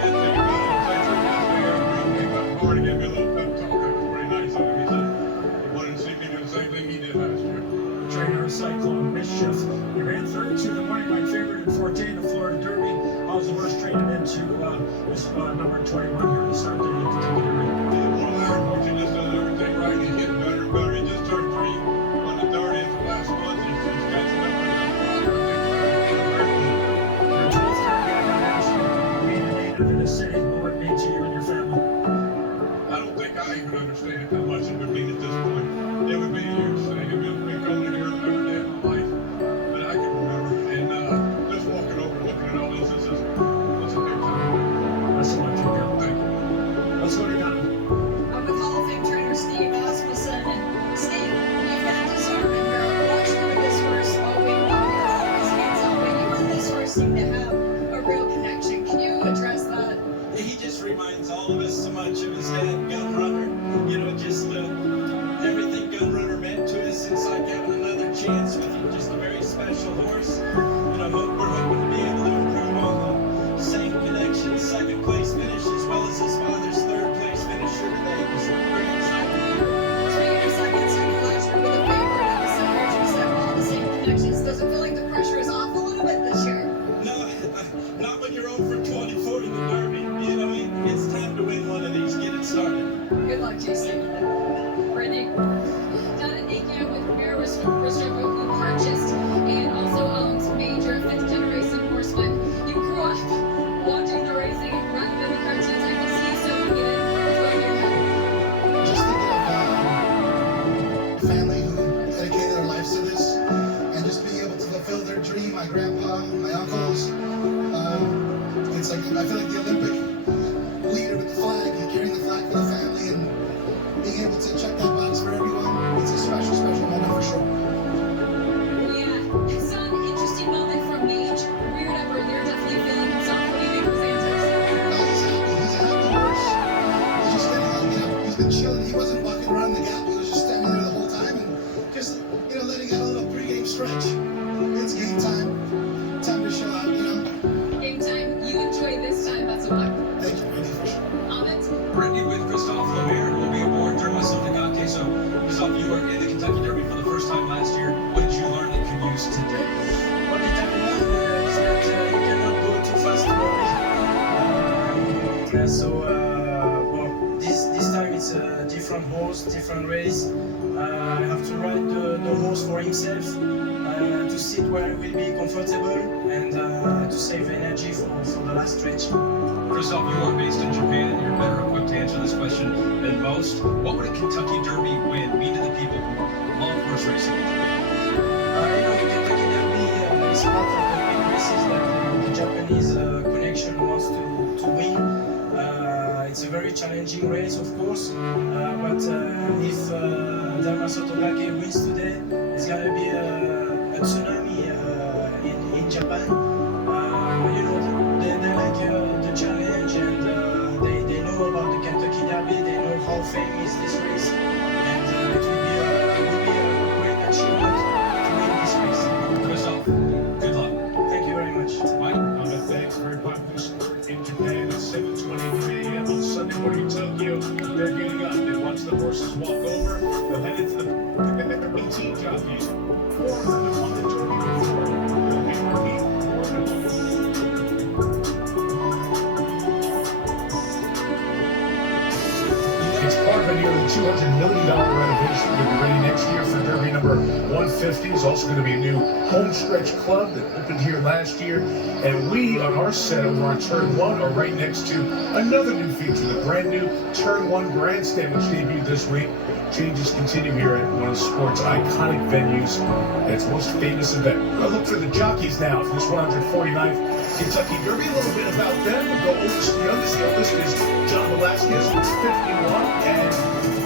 did think about it. I took last year and came up hard to give me a little pep talk. That was pretty nice of him. He said he wanted to see me do the same thing he did last year. Trainer Cyclone Mischief. You ran third to the money line favorite in 14, the Florida Derby. How's the horse training into this number 21 here to start the Kentucky Derby? Well, Larry, once he just does everything right, he's getting better and better. He just turned 3 on the 30th of last month. He's catching up with his father. Your 12th Derby, I gotta ask you, being a native in the city, what would it mean to you and your family? I don't think I even understand how much it would mean at this point. It would be a huge thing. It would be coming in here every day of my life that I can remember. And just walking over, looking at all this, it's a big time. That's what you got. Thank you. Let's go to Ghana. I'm with Hall of Fame trainer Steve Asmussen, and Steve, you've got disarm in here. I've watched you with this horse all week long. You're always hands-on, but you and this horse seem to have a real connection. Can you address that? He just reminds all of us so much of his dad, Gun Runner. You know, just everything Gun Runner meant to us. It's like having another chance with him. Just a very special horse. You know, we're hoping to be able to improve on the same connection, second place finish, as well as his father's third place finisher today. It was very exciting. Speaking of second last year with a favorite at the Senators, you said all the same connections. Does it feel like the pressure is off a little bit this year? No, not when you're over 24 in the Derby. You know, it's time to win one of these. Get it started. Good luck, Jason. Brittany. Down at Nikia with course, different race. I have to ride the horse for himself, to sit where I will be comfortable, and to save energy for the last stretch. Christoph, you are based in Japan. You're better equipped to answer this question than most. What would a Kentucky Derby win mean to the people who love horse racing in Japan? The Kentucky Derby is part of the big races that the Japanese connection wants to win. It's a very challenging race, of course, but if Damaso Tobake wins today, it's going to be a tsunami in Japan. They like the challenge, and they know about the Kentucky Derby. They know how famous this race, and it will be a great achievement to win this race. Christoph, good luck. Thank you very much. Mike? Thanks, very popular sport in Japan at 7:23 a.m. on Sunday morning in Tokyo. They're getting up. They watch the horses walk over. They'll head into the 18 jockeys. 400 won the Derby before. They'll be repeat 401. It's part of a nearly $200 million renovation to be ready next year for Derby number 150. It's also going to be a new home stretch club that opened here last year. And we, on our set over on Turn 1, are right next to another new feature, the brand new Turn 1 grandstand, which debuted this week. Changes continue here at one of the sport's iconic venues and its most famous event. We'll look for the jockeys now for this 149th Kentucky Derby. A little bit about them. We'll go oldest to youngest. The oldest is John Velasquez, who's 51, and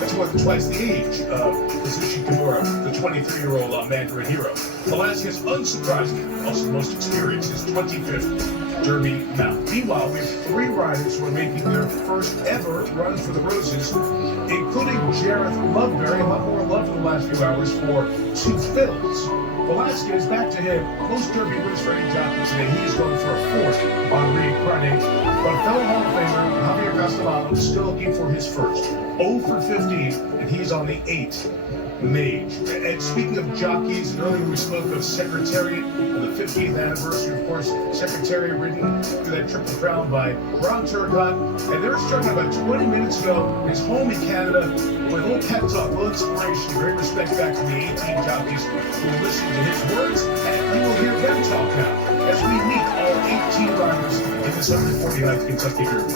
that's more than twice the age of Kazushi Kimura, the 23-year-old Mandarin hero. Velasquez, unsurprisingly, also the most experienced, his 25th Derby mount. Meanwhile, we have 3 riders who are making their first ever run for the Roses, including Jareth Loveberry. A lot more love in the last few hours for 2 fills. Velasquez, back to him. Most Derby wins for any jockey today. He is going for a 4th on reincarnate. But fellow Hall of Famer Javier Castellano is still looking for his first. 0 for 15, and he's on the 8th Mage. And speaking of jockeys, earlier we spoke of Secretariat and the 15th anniversary, of course. Secretariat ridden through that Triple Crown by Ron Turcotte. And they were starting about 20 minutes ago in his home in Canada with a little pep talk, a little inspiration, great respect back to the 18 jockeys who will listen to his words. And we will hear them talk now as we meet all 18 riders in this 149th Kentucky Derby.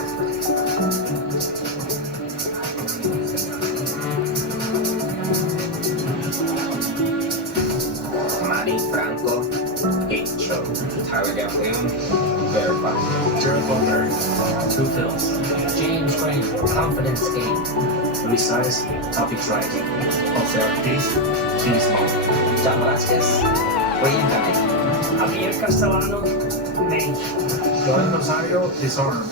Franco, 8 show. Tyler Gaffleon, verified. Jareth Loveberry, 2 fills. James Green, confidence game. Luis Saez, topic right. Jose Ortiz, team small. John Velasquez, reincarnate. Javier Castellano, mage. Joel Rosario, disarm.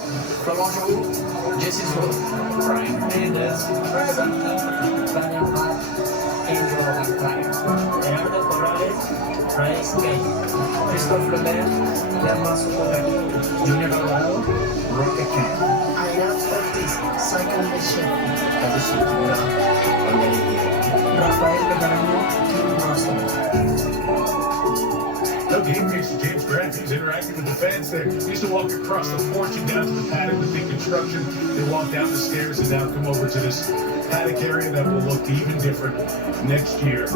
Florent Joux, Jesse's Road. Brian Hernandez, present. Daniel Hart, Angel Blackfire. Gerardo Corrales, Race Game. Christophe Lebert, Damaso Tobake. Junior Alvarado, Rocket Camp. Aira Ortiz, Cycle Mission. Kazushi Kimura, Rafael Bejarano, Kim Russell. No game race to James Grant. He's interacting with the fans there. He used to walk across the porch and down to the paddock with big construction. They walk down the stairs and now come over to this paddock area that will look even different next year.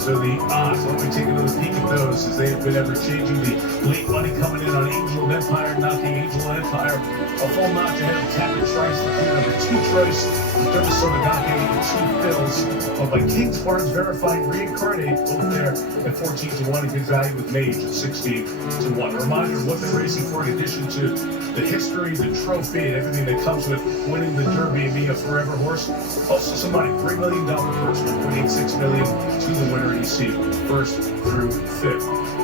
So the odds, let me take another peek at those as they have been ever changing. The late money coming in on Angel of Empire, knocking Angel of Empire a full notch ahead of Tapper Trice, the clear number 2 choice. The Minnesota knocking 2 fills, followed by King's Farms verifying reincarnate, both there at 14-1, a good value with Mage at 16-1. A reminder of what they're racing for in addition to the history, the trophy, and everything that comes with winning the Derby and being a forever horse. Also some money, $3 million purse, $1.86 million to the winner you see, 1st through 5th.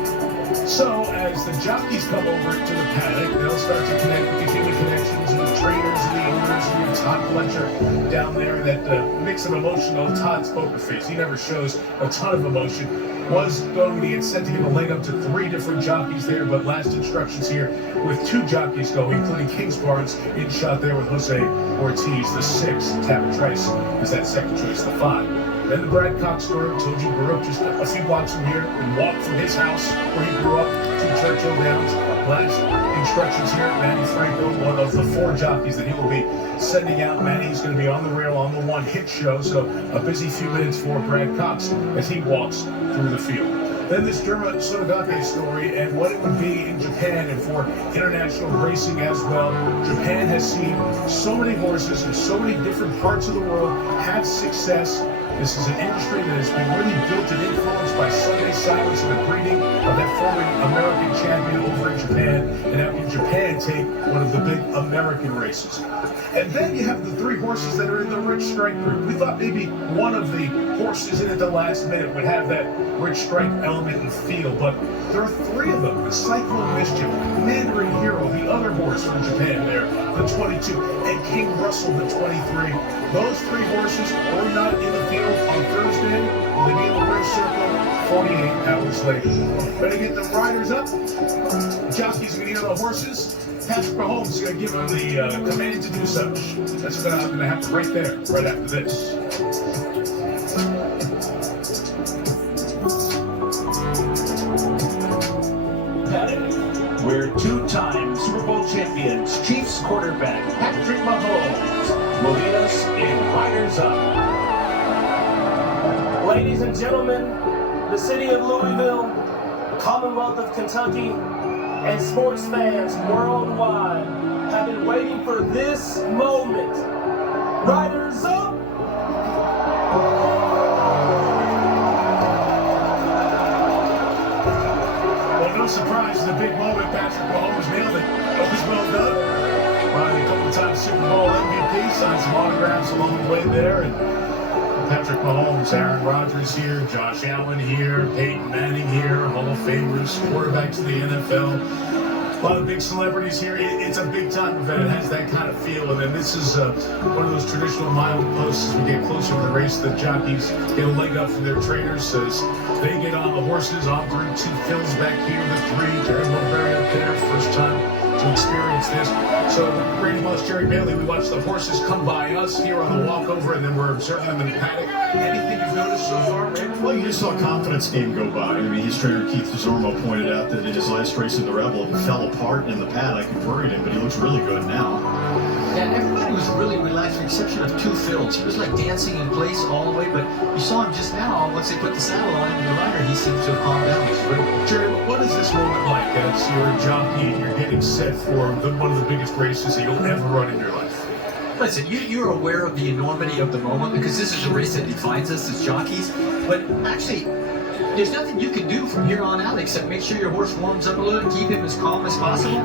So, as the jockeys come over to the paddock, they'll start to connect with the human connections and the trainers and the owners and the Todd Fletcher down there. That mix of emotion on Todd's poker face. He never shows a ton of emotion. Was going to be set to give a leg up to 3 different jockeys there, but last instructions here with 2 jockeys going, including King's Barnes in shot there with Jose Ortiz, the 6. Tapper Trice is that 2nd choice, the 5. Then the Brad Cox story, I told you, grew up just a few blocks from here and walked from his house where he grew up to Churchill Downs. Last instructions here, Manny Franco, one of the 4 jockeys that he will be sending out. Manny's going to be on the rail on the one hit show, so a busy few minutes for Brad Cox as he walks through the field. Then this Dermot Sonogake story and what it would be in Japan and for international racing as well. Japan has seen so many horses in so many different parts of the world have success. This is an industry that has been really built and influenced by Sunday Silence and the breeding of that former American champion over in Japan. And now in Japan take one of the big American races. And then you have the 3 horses that are in the Rich Strike group. We thought maybe one of the horses in at the last minute would have that Rich Strike element and feel, but there are 3 of them. The Cyclone Mischief, Mandarin Hero, the other horse from Japan there, the 22, and King Russell, the 23. Those 3 horses were not in the field on Thursday. They'll be in the winner's circle 48 hours later. Better get the riders up. Jockeys are going to get the horses. Patrick Mahomes is going to give them the command to do such. That's what I'm going to happen right there, right after this. Where 2-time Super Bowl champions, Chiefs quarterback Patrick Mahomes will lead us in Riders Up. Ladies and gentlemen, the city of Louisville, Commonwealth of Kentucky, and sports fans worldwide have been waiting for this moment. Riders Up! Well, no surprise, the big moment. Patrick Mahomes nailed it. It was well done. By a couple of times Super Bowl MVP, signed some autographs along the way there. And Patrick Mahomes, Aaron Rodgers here, Josh Allen here, Peyton Manning here, Hall of Famers, quarterbacks of the NFL. A lot of big celebrities here. It's a big time event. It has that kind of feel. And then this is one of those traditional mileposts as we get closer to the race. The jockeys get a leg up from their trainers as they get on the horses. On Group 2, Phil's back here, the 3, Jerry Mulberry up there, first time to experience this. So, Brady Moss, Jerry Bailey, we watched the horses come by us here on the walkover, and then we're observing them in the paddock. Anything you've noticed so far, man? Well, you just saw Confidence Game go by. I mean, his trainer Keith Zormo pointed out that in his last race in the Rebel, he fell apart in the paddock and worried him, but he looks really good now. Yeah, everybody was really relaxed, with the exception of 2 Phils. He was like dancing in place all the way, but you saw him just now, once they put the saddle on him and the rider, he seems to have calmed down, which is great. Jerry, what is this moment like as you're a jockey and you're getting set for one of the biggest races that you'll ever run in your life? Listen, you're aware of the enormity of the moment because this is a race that defines us as jockeys, but actually, there's nothing you can do from here on out except make sure your horse warms up a little and keep him as calm as possible.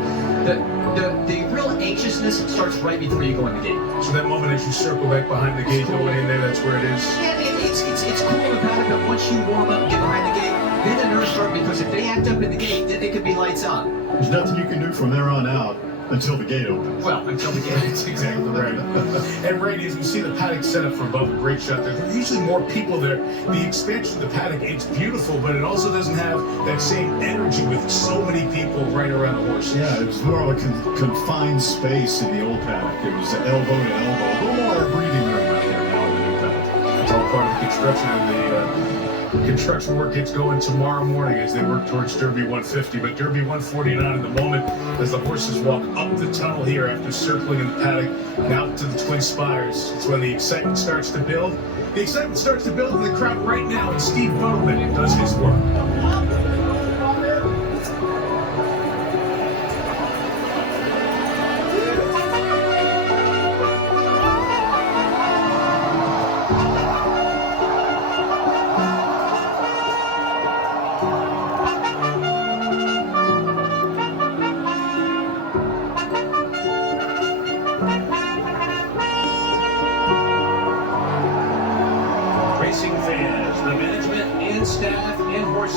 The real anxiousness starts right before you go in the gate. So that moment as you circle back behind the gate, going in there, that's where it is? Yeah, it's cool in the paddock, but once you warm up and get behind the gate, then the nerves start, because if they act up in the gate, then it could be lights out. There's nothing you can do from there on out until the gate opens. Well, until the gate. That's exactly right. And Brady, as we see the paddock set up for above, a great shot there. There are usually more people there. The expansion of the paddock, it's beautiful, but it also doesn't have that same energy with so many people right around the horse. Yeah, it was more of a confined space in the old paddock. It was elbow to elbow. A little more breathing room out there now in the new paddock. It's all part of the construction, and the construction work gets going tomorrow morning as they work towards Derby 150, but Derby 149 in the moment as the horses walk up the tunnel here after circling in the paddock and out to the Twin Spires. It's when the excitement starts to build. The excitement starts to build in the crowd right now, and Steve Bowman does his work.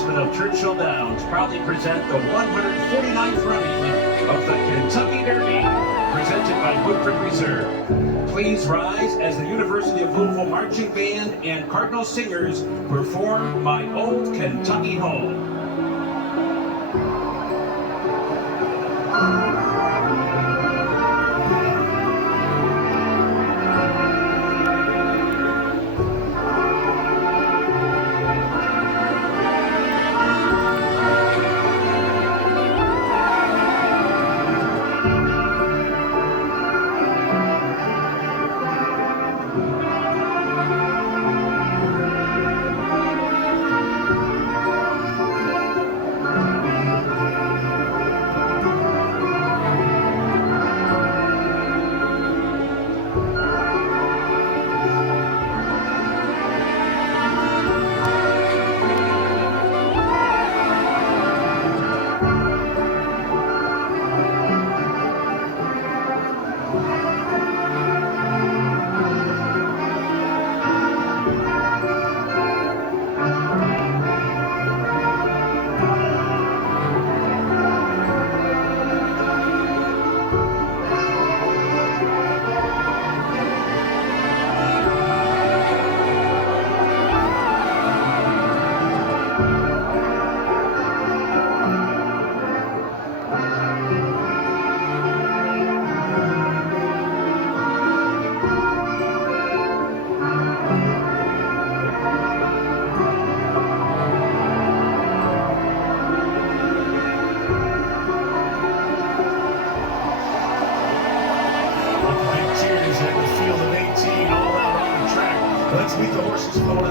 Of Churchill Downs proudly present the 149th running of the Kentucky Derby, presented by Woodford Reserve. Please rise as the University of Louisville Marching Band and Cardinal Singers perform My Old Kentucky Home.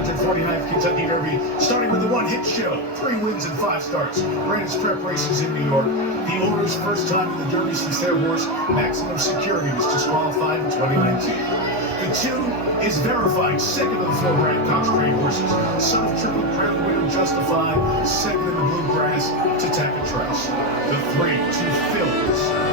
149th Kentucky Derby, starting with the one-hit show. 3 wins and 5 starts. Ran its prep races in New York. The owner's first time in the Derby since their horse, Maximum Security, was disqualified in 2019. The 2 is Verified, second of the 4 brand concentrated horses. Son of Triple Crown winner Justified, second in the Bluegrass to Tappet Trice. The 3, 2 Phils.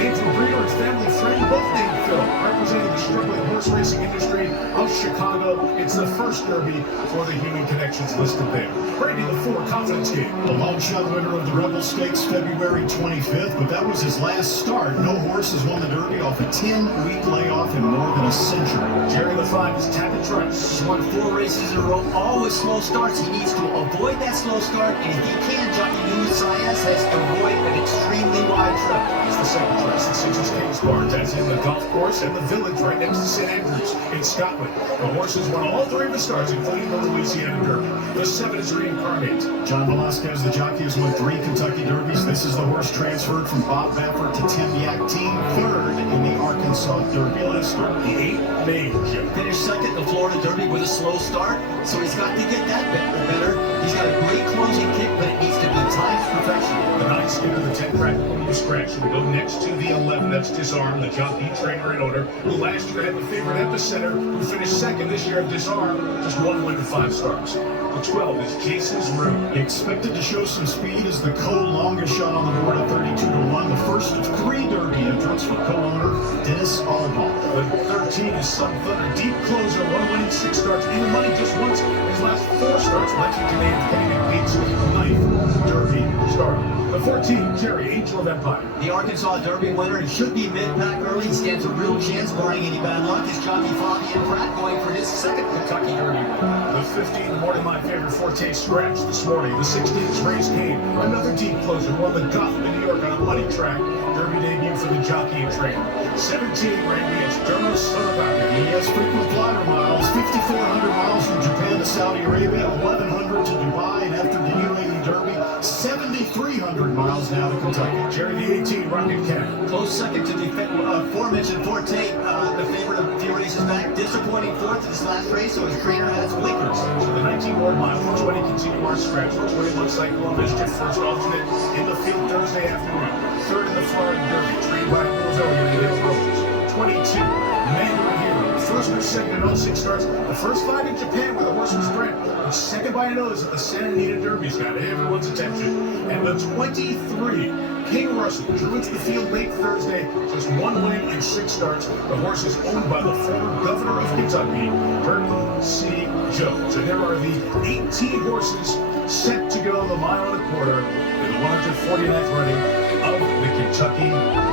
Named for breeder and family friend, both named Phil, representing the struggling horse racing industry of Chicago. It's the first Derby for the human connections listed there. Brady, the 4, Confidence Game. The long shot winner of the Rebel Stakes February 25th, but that was his last start. No horse has won the Derby off a 10-week layoff in more than a century. Jerry, the 5, is Tappet Trice. He's won 4 races in a row, all with slow starts. He needs to avoid that slow start, and if he can, Jockey News Sias has to avoid an extremely wide trip. It's the 2nd Trice. The 6 is King's Barn. That's in the golf course and the village right next to St. Andrews in Scotland. The horses won all 3 of the starts, including the Louisiana Derby. The 7 is Reincarnate. John Velasquez, the jockey, has won 3 Kentucky Derbies. This is the horse transferred from Bob Baffert to Tim Yakteen, 3rd in the Arkansas Derby last start. The 8, Mage. Finished 2nd in the Florida Derby with a slow start, so he's got to get that better. He's got a great closing kick, but it needs to be timed to perfection. The 9, Skinner, the 10, Practical to Scratch. We go next to the 11, that's Disarm, the jockey, trainer, and owner, who last year had the favorite Epicenter, who finished 2nd this year at Disarm, just 1 win and 5 starts. The 12 is Jason's Room. Expected to show some speed as the co-longest shot on the board at 32-1. The first of 3 Derby entrants for co-owner Dennis Alton. The 13 is Sun Thunder, deep closer, 1 win and 6 starts, in the money just once. His last 4 starts, Lexington named Kenny Beats, 9th Derby starter. The 14, Jerry, Angel of Empire. The Arkansas Derby winner, he should be mid-pack early. He stands a real chance, barring any bad luck. His jockey Fabian Pratt going for his 2nd Kentucky Derby win. The 15, the morning my favorite Forte Scratch this morning. The 16 is Race Kane, another deep closer, won the Gotham in New York on a money track. Derby debut for the jockey and trainer. 17, Randy, it's Dermo Sonobaka. He has frequent flyer miles, 5,400 miles from Japan to Saudi Arabia, 1,100 to Dubai, and after the UAE Derby, 7,300 miles now to Kentucky. Jerry, the 18, Rocket Cat. Close 2nd to the aforementioned Forte, the favorite of a few races back. Disappointing 4th in this last race, so his trainer has blinkers. So the 19 Ward Mile, which way to continue our scratch? Which way looks like Columbus just first alternate in the field Thursday afternoon. 3rd in the Florida Derby, trained by Louisville and Dale Rose. 22, Mandarin Hero. First or 2nd in all 6 starts. The first 5 in Japan where the horse was bred. The 2nd by a nose at the Santa Anita Derby's got everyone's attention. And the 23, King Russell, drew into the field late Thursday, just 1 win and 6 starts. The horse is owned by the former governor of Kentucky, Burton C. Jones. And there are the 18 horses set to go the mile and a quarter in the 149th running of the Kentucky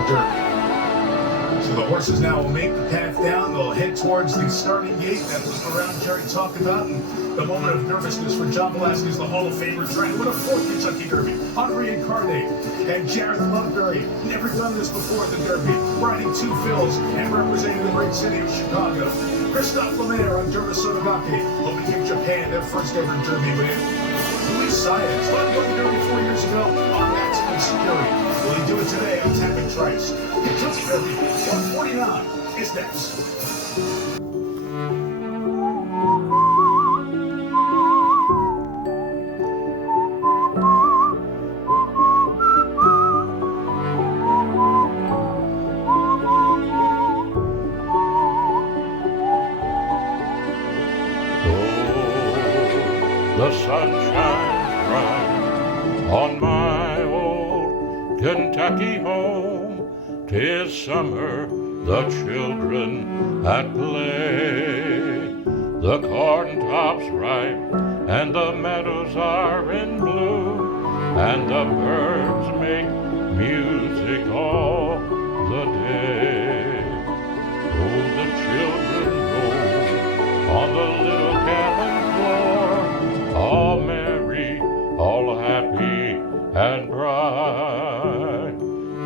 Derby. So the horses now will make the path down. They'll head towards the starting gate. That look around Jerry talked about. And the moment of nervousness for John Velasquez, the Hall of Famer, trying to win a 4th Kentucky Derby. Reincarnate and Jareth Loveberry. Never done this before at the Derby. Riding 2 Phils and representing the great city of Chicago. Christophe Lemaire on Derma Sonogake, hoping to give Japan their first ever Derby win. Luis Saez, won the Derby 4 years ago on Maximum Security. Will he do it today on Tappet Trice? Kentucky Derby 149 is next. The sun shines bright on my old Kentucky home. 'Tis summer, the children at play. The corn tops ripe and the meadows are in bloom, and the birds make music all the day. Oh, the children roll on the little cabin floor, all merry, all happy and bright.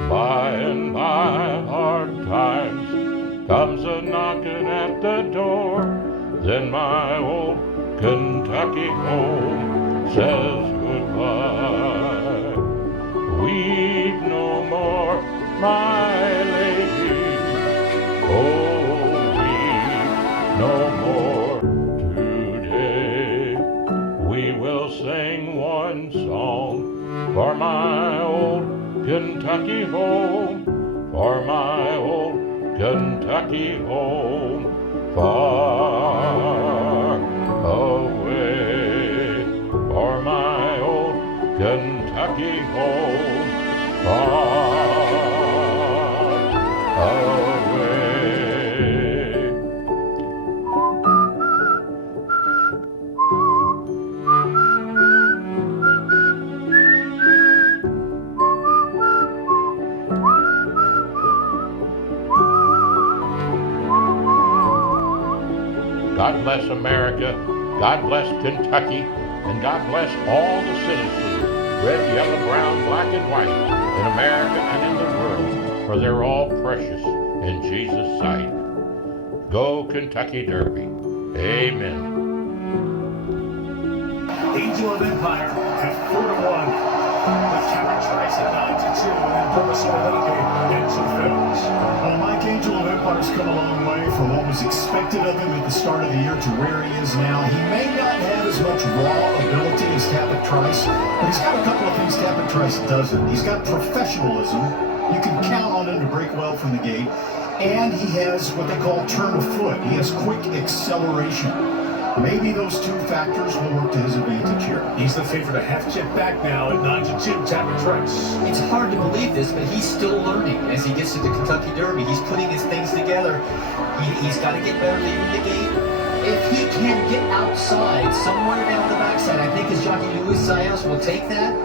By and by hard times comes a knocking at the door, then my old Kentucky home says goodbye. Weep no more, my lady, oh, weep no more today. one song for my old Kentucky home, for my old Kentucky home, far away, for my old Kentucky home, far away. God bless America, God bless Kentucky, and God bless all the citizens, red, yellow, brown, black, and white, in America and in the world, for they're all precious in Jesus' sight. Go Kentucky Derby. Amen. Angel of Empire at 4-1. With Cameron Trice at 9-2, and Thomas Orlando at 2 films. Well, Mike, Angel of Empire's come a long way from what was expected of him at the start of the year to where he is now. He may not have as much raw ability as Tappet Trice, but he's got a couple of things Tappet Trice doesn't. He's got professionalism. You can count on him to break well from the gate. And he has what they call turn of foot. He has quick acceleration. Maybe those two factors will work to his advantage here. He's the favorite, a half chip back now at 9-2, Tappet Trice. It's hard to believe this, but he's still learning as he gets to the Kentucky Derby. He's putting his things together. He's got to get better leaving the gate. If he can get outside, somewhere down the backside, I think his jockey Luis Sayas will take that.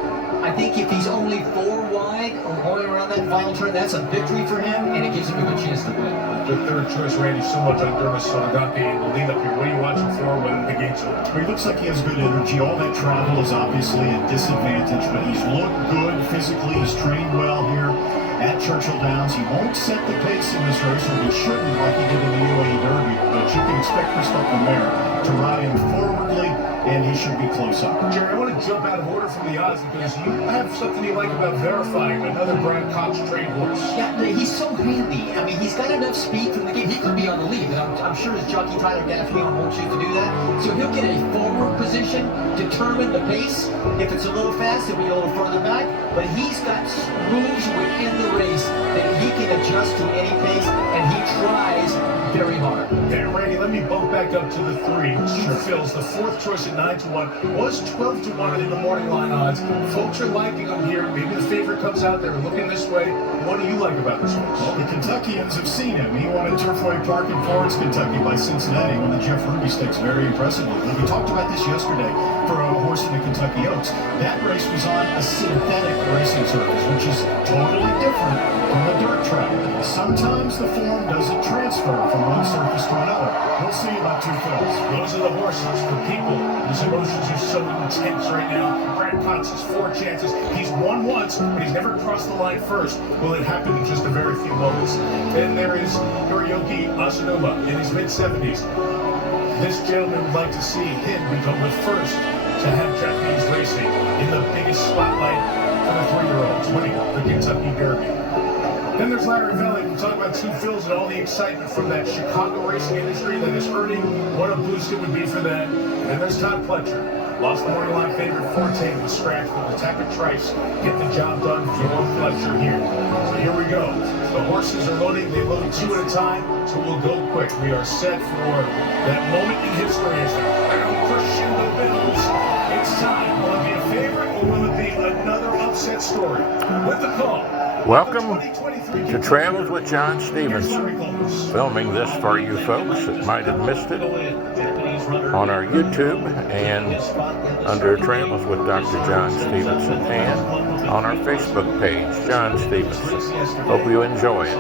I think if he's only 4 wide or going around that final turn, that's a victory for him, and it gives him a good chance to win. The third choice, Randy, so much on Dermis Sonagaki in the lead up here. What are you watching for when the gates open? He looks like he has good energy. All that travel is obviously a disadvantage, but he's looked good physically. He's trained well here at Churchill Downs. He won't set the pace in this race, or he shouldn't like he did in the UAE Derby, but you can expect Christopher Mayer to ride him forwardly, and he should be close up. Jerry, I want to jump out of order from the odds because you have something you like about verifying another Brian Cox trained horse. Yeah, he's so handy. I mean, he's got enough speed from the gate. He could be on the lead, but I'm sure his jockey Tyler Gaffney won't choose to do that. So he'll get a forward position, determine the pace. If it's a little fast, he'll be a little further back. But he's got moves within the race that he can adjust to any pace, and he tries very hard. Hey, Randy, let me bump back up to the 3. Sure. Phil's the 4th choice at 9-1. Was 12-1 in the morning line odds. Folks are liking him here. Maybe the favorite comes out there looking this way. What do you like about this horse? Well, the Kentuckians have seen him. He won at Turfway Park in Florence, Kentucky by Cincinnati. Won the Jeff Ruby Stakes very impressively. We talked about this yesterday for a horse in the Kentucky Oaks. That race was on a synthetic racing surface, which is totally different from a dirt track. Sometimes the form doesn't transfer from one surface to another. We'll see about 2 fills. Those are the horses, the people. His emotions are so intense right now. Brad Cox has 4 chances. He's won once, but he's never crossed the line first. Will it happen in just a very few moments? Then there is Hiroyuki Asanuma in his mid-70s. This gentleman would like to see him become the first to have Japanese racing in the biggest spotlight for the 3-year-olds, winning the Kentucky Derby. Then there's Larry Valley. We talk about 2 fills and all the excitement from that Chicago racing industry that is hurting. What a boost it would be for that. And then there's Todd Pletcher. Lost the morning line favorite 14 with scratch with the Tappet Trice. Get the job done for Pletcher here. So here we go. The horses are loading. They load 2 at a time, so we'll go quick. We are set for that moment in history as the crowd crescendo builds. It's time. Will it be a favorite or will it be another upset story? With the call. Welcome to Travels with John Stephenson. Filming this for you folks that might have missed it on our YouTube and under Travels with Dr. John Stephenson and on our Facebook page, John Stephenson. Hope you enjoy it.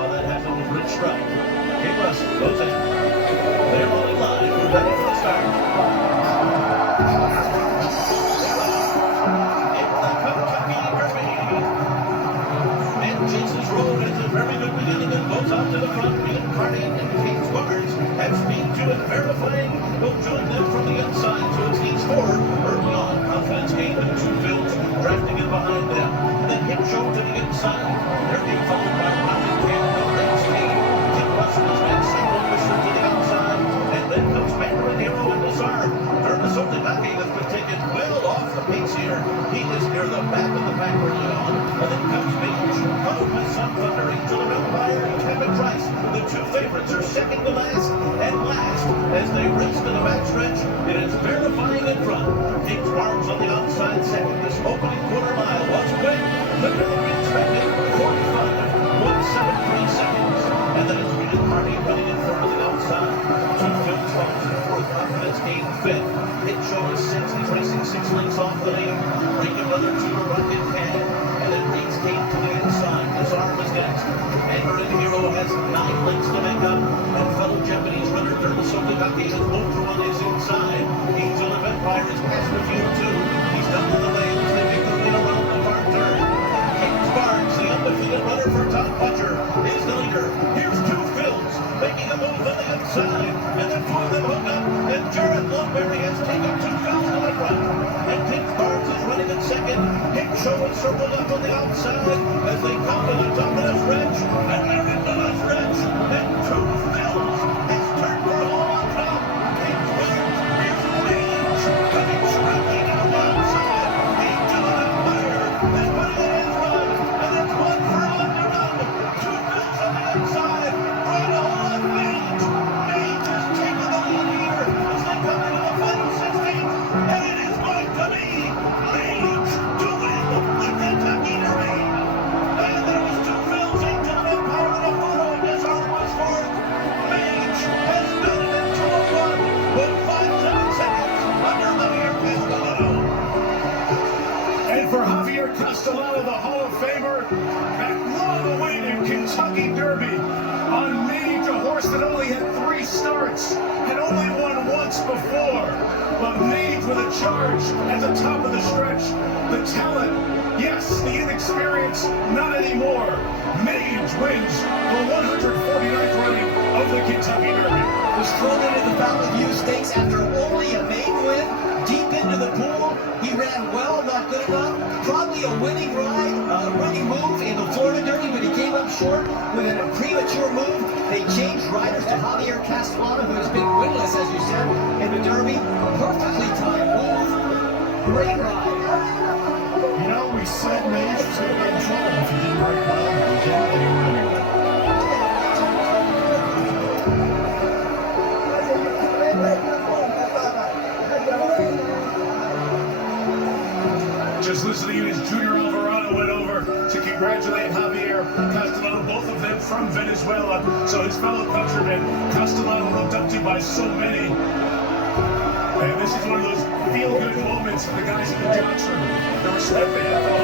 Verifying will join them from the inside, so it's each forward early on. Confidence gained in 2 fills, drafting in behind them. Then hip show to the inside. They're being followed by Rocket Canada, Lance King. Tim Russell has been single Fisher to the outside. And then comes Banner and Hero and Disarm. Dermis Sonagaki has been taken well off the pace here. He is near the back of the pack early on. And then comes Mage, followed by Sun Thunder, Angel of Empire, and Cabot Price. The two favorites are second to last and last as they race to the backstretch. It is verifying in front. Pink Sparks on the outside second. This opening quarter mile was quick, quicker than we expected. 45.173 seconds. And then it's William Hardy running in front of the outside. Two Phil's falls in fourth. Confidence gain fifth. Hit Show is sixth. He's racing 6 lengths off the lead. Breaking another two to Rocket Can. And then Reed's Kane to the inside. His arm is next. Anger and Hero has 9 lengths to make up. And fellow Japanese runner Dermasoka Gaki has Ultra on his inside. Angel of Empire is past the field too. He's down to the lane as they make the win around the far turn. King Sparks, the undefeated runner for Tom Butcher, is the leader. Here's two Phils making a move on the inside. And then two of them hook up. And Jared Longberry has taken 2 Phils to the front. And King Sparks is running in second. Hit Show is circled up on the outside as they come to the top of the stretch. And they're into the stretch. And two Phils has turned for a hole on top. King Sparks is Rage coming scratching out the outside. Angel of Empire is putting it in front. And it's 1 furlong to run. Two Phils on the inside. Right on Mage. Mage is taking the lead here as they come into the final 16. And it is going to be Mage to win the Kentucky Derby. And there was two Phils, Angel of Empire in a photo, and this arm was fourth. Mage has done it in 2:01 with 5 seconds under Javier Castellano. And for Javier Castellano, the Hall of Famer, that long-awaited Kentucky Derby on Mage, a horse that only had 3 starts and only won once before. But Mage with a charge at the top of the stretch. The talent, yes, the inexperience, not anymore. Mage wins the 149th running of the Kentucky Derby. Was thrown into the Valley View Stakes after only a maiden win, deep into the pool. He ran well, not good enough. Probably a winning ride, a winning move in the Florida Derby, but he came up short with a premature move. They changed riders to Javier Castellano, who has been winless, as you said, in the Derby. Perfectly timed move. Great ride. You know, we said Mage was going to get in trouble if he didn't break well. He didn't anyway. Just listening as Junior Alvarado went over to congratulate Javier Castellano, both of them from Venezuela. So his fellow countrymen, Castellano looked up to by so many. And this is one of those feel-good moments for the guys in the judge room. The respect they have for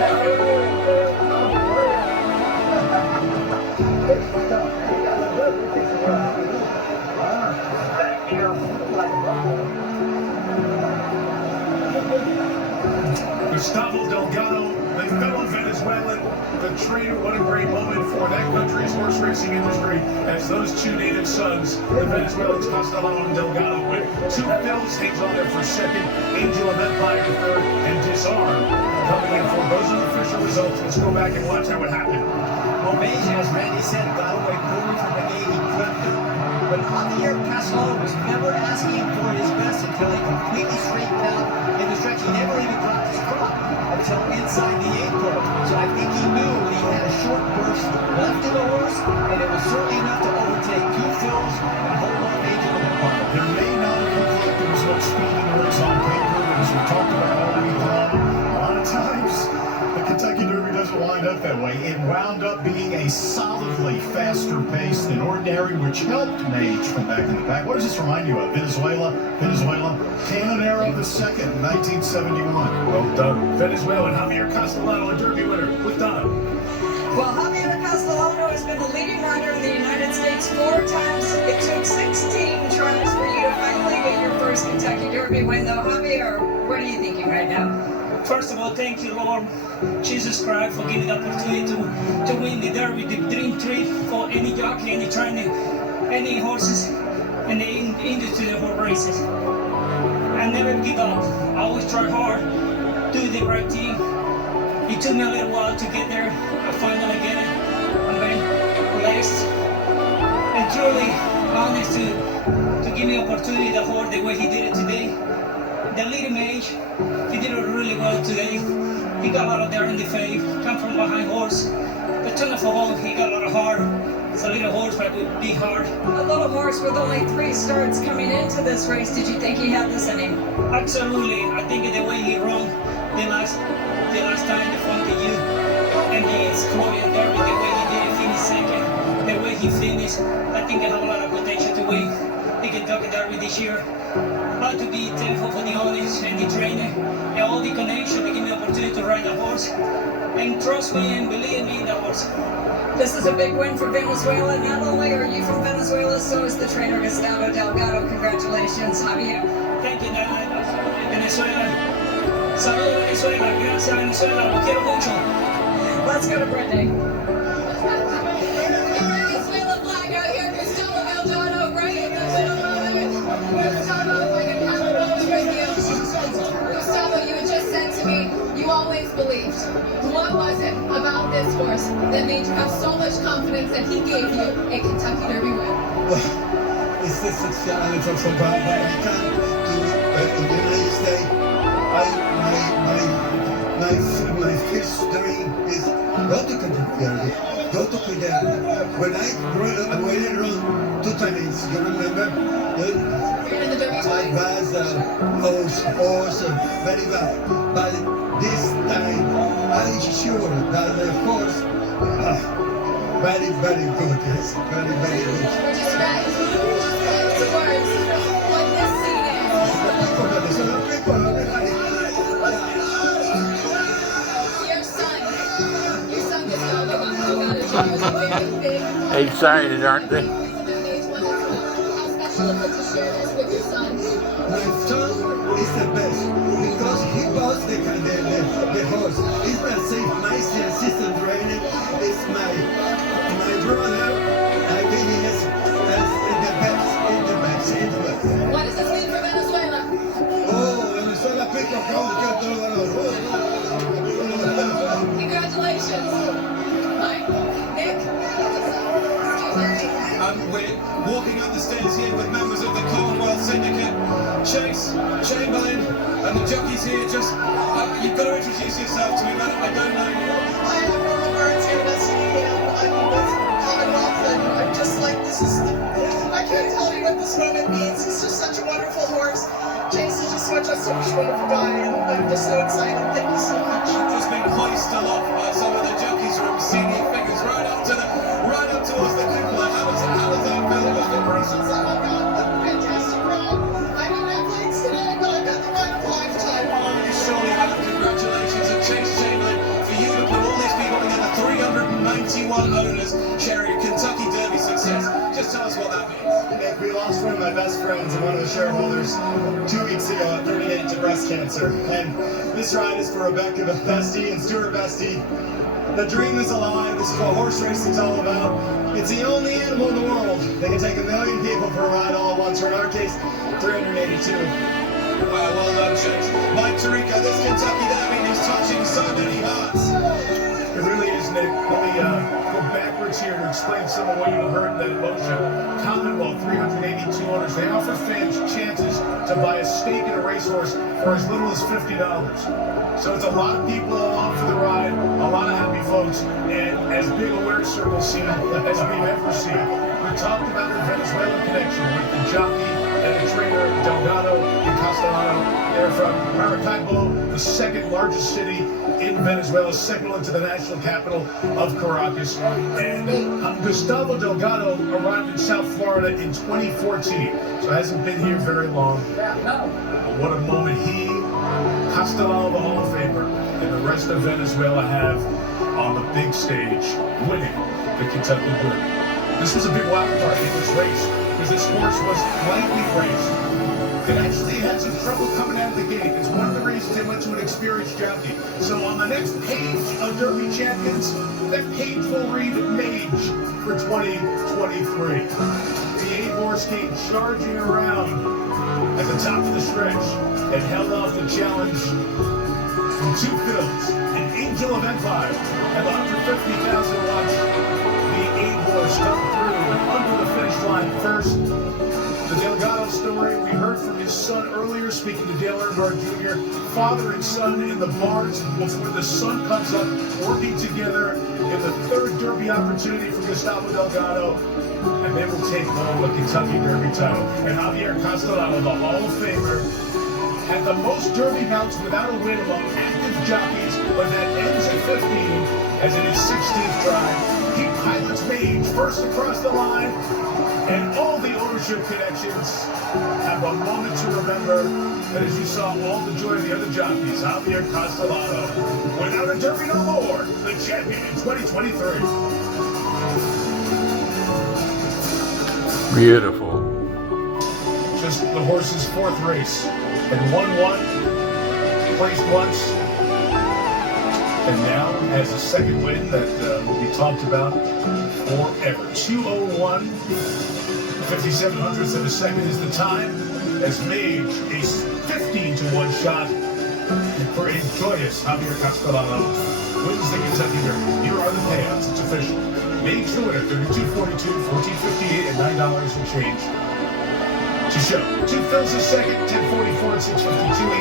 Gustavo Delgado, the fellow Venezuelan, the trainer. What a great moment for that country's horse racing industry as those two native sons, the Venezuelans Castellano and Delgado, with 2 Phils. Hangs on there for second, Angel of Empire third, and Disarm coming in for those unofficial results. Let's go back and watch how it happened. Well, Mage, as Randy said, got away poorly from the gate. He couldn't do it. But Javier Castellano was never asking for his best until he completely straightened out in the stretch. He never even dropped his crop until inside the 8th hole. So I think he knew he had a short burst left in the horse, and it was certainly enough to overtake 2 Phils and hold on Angel of Empire. There may not have looked like there was much speed in the race on paper, but as we talked about all week long, a lot of times the Kentucky Derby doesn't wind up that way. It wound up being a solidly faster pace than ordinary, which helped Mage from back in the pack. What does this remind you of? Venezuela, Canonero II, 1971. Well done, Venezuela. And Javier Castellano, a Derby winner with Donna. Well, Javier Castellano has been the leading rider in the United States 4 times. It took 16 tries for you to finally get your first Kentucky Derby win, though. Javier, what are you thinking right now? First of all, thank you, Lord Jesus Christ, for giving the opportunity to win the Derby, the dream trip for any jockey, any trainer, any horses, and the industry of horse races. I never give up. I always try hard, do the right thing. It took me a little while to get there. I finally get it. I'm very blessed and truly honest to give me opportunity to hold the way he did it today. the leading age, he did it really well today. He got out of there in the fave, come from behind horse. The turn of a hole, he got a lot of heart. It's a little horse, but it would be hard. A little horse with only 3 starts coming into this race. Did you think he had this in him? Absolutely. I think the way he run the last time in front of you, and the Florida Derby, the way he did it, finished second, the way he finished, I think he have a lot of potential to win the Kentucky Derby this year. But to be thankful for the owners and the trainer and all the connection to give me the opportunity to ride the horse. And trust me and believe me in the horse. This is a big win for Venezuela. Not only are you from Venezuela, so is the trainer Gustavo Delgado. Congratulations, Javier. Thank you, Dad. Venezuela. Saludos, Venezuela. Gracias, Venezuela. Lo quiero mucho. Let's go to Brittany. Venezuela flag out here. Gustavo Delgado right in the middle of it. Gustavo, if I can have a moment with you. Gustavo, you had just said to me, you always believed. What was it about this horse that made you have so much confidence that he gave you a Kentucky Derby win? Well, it's just a challenge from America to the United States. My history is go to Kentucky, go to Kentucky. When I went around 2 times, you remember? I was horse very bad, but this time I'm sure that the horse very, very good. Yes, very, very good. Describe to words what this scene is. Your son Gustavo got a very big. Excited, aren't they? My son is the best because he bought the horse. It's not safe. My assistant trainer is my brother. I think he is the best. What does this mean for Venezuela? Oh, Venezuela people Congratulations. Mike, Nick. We're walking up the stairs here with members of the Commonwealth Syndicate. Chase, Chamberlain, and the jockeys here. Just, you've got to introduce yourself to me, man. I don't know you. I am from the Birds University, and I'm with Commonwealth, and I'm just like, I can't tell you what this moment means. He's just such a wonderful horse. Chase is just such a wonderful guy, and I'm just so excited. Thank you so much. Just been hoisted aloft by some of the jockeys from senior figures right up towards the cupola. How does that feel? Celebrations that I've got a fantastic ride. I mean, I played today, but I've got the ride of a lifetime. You surely have. Congratulations and Chase Chamberlain for you to put all these people together. 391 owners sharing a Kentucky Derby success. Just tell us what that means. Nick, we lost one of my best friends and one of the shareholders 2 weeks ago at 38 to breast cancer. And this ride is for Rebecca Bestie and Stuart Bestie. The dream is alive. This is what horse racing is all about. It's the only animal in the world that can take 1 million people for a ride all at once, or in our case, 382. Wow, well done, Chase. Mike Tirico, this Kentucky Derby is touching so many hearts. It really is, Nick. Let me go backwards here to explain some of what you heard in that emotion. Commonwealth, 382 owners. They offer fans chances to buy a stake in a racehorse for as little as $50. So it's a lot of people along for the ride, a lot of happy folks, and as big a winner's circle scene as we've ever seen. We talked about the Venezuelan connection with the jockey and the trainer Delgado and Castellano. They're from Maracaibo, the 2nd largest city in Venezuela, second one to the national capital of Caracas. And Gustavo Delgado arrived in South Florida in 2014, so hasn't been here very long. But what a moment he, Castellano, the Hall of Famer, and the rest of Venezuela have on the big stage, winning the Kentucky Derby. This was a big wild card in this race, because this horse was lightly raced. It actually had some trouble coming out of the gate. It's one of the reasons they went to an experienced jockey. So on the next page of Derby Champions, that page will read Mage for 2023. The 8 horse came charging around at the top of the stretch and held off the challenge from 2 fills, an Angel of Empire, and 150,000 watts. The 8 horse come through under the finish line first. The Delgado story, we heard from his son earlier, speaking to Dale Earnhardt Jr., father and son in the bars before the sun comes up, working together in the third Derby opportunity for Gustavo Delgado, and they will take home the Kentucky Derby title. And Javier Castellano, the Hall of Famer, had the most Derby mounts without a win among active jockeys, but that ends at 15, as in his 16th drive. He pilots Mage first across the line, and all the ownership connections have a moment to remember. And as you saw, all the joy of the other jockeys, Javier Castellano, without a Derby no more, the champion in 2023. Beautiful. Just the horse's fourth race, and won one, placed once, and now has a second win that will be talked about forever. 2:01, 57 hundredths of a second is the time, as Mage, a 15-to-1 shot for a joyous Javier Castellano, wins the Kentucky Derby. Here are the payouts. It's official. Mage the winner, $32.42, $14.58, and $9 and change. To show. 2 fills a second, $10.44 and $6.52.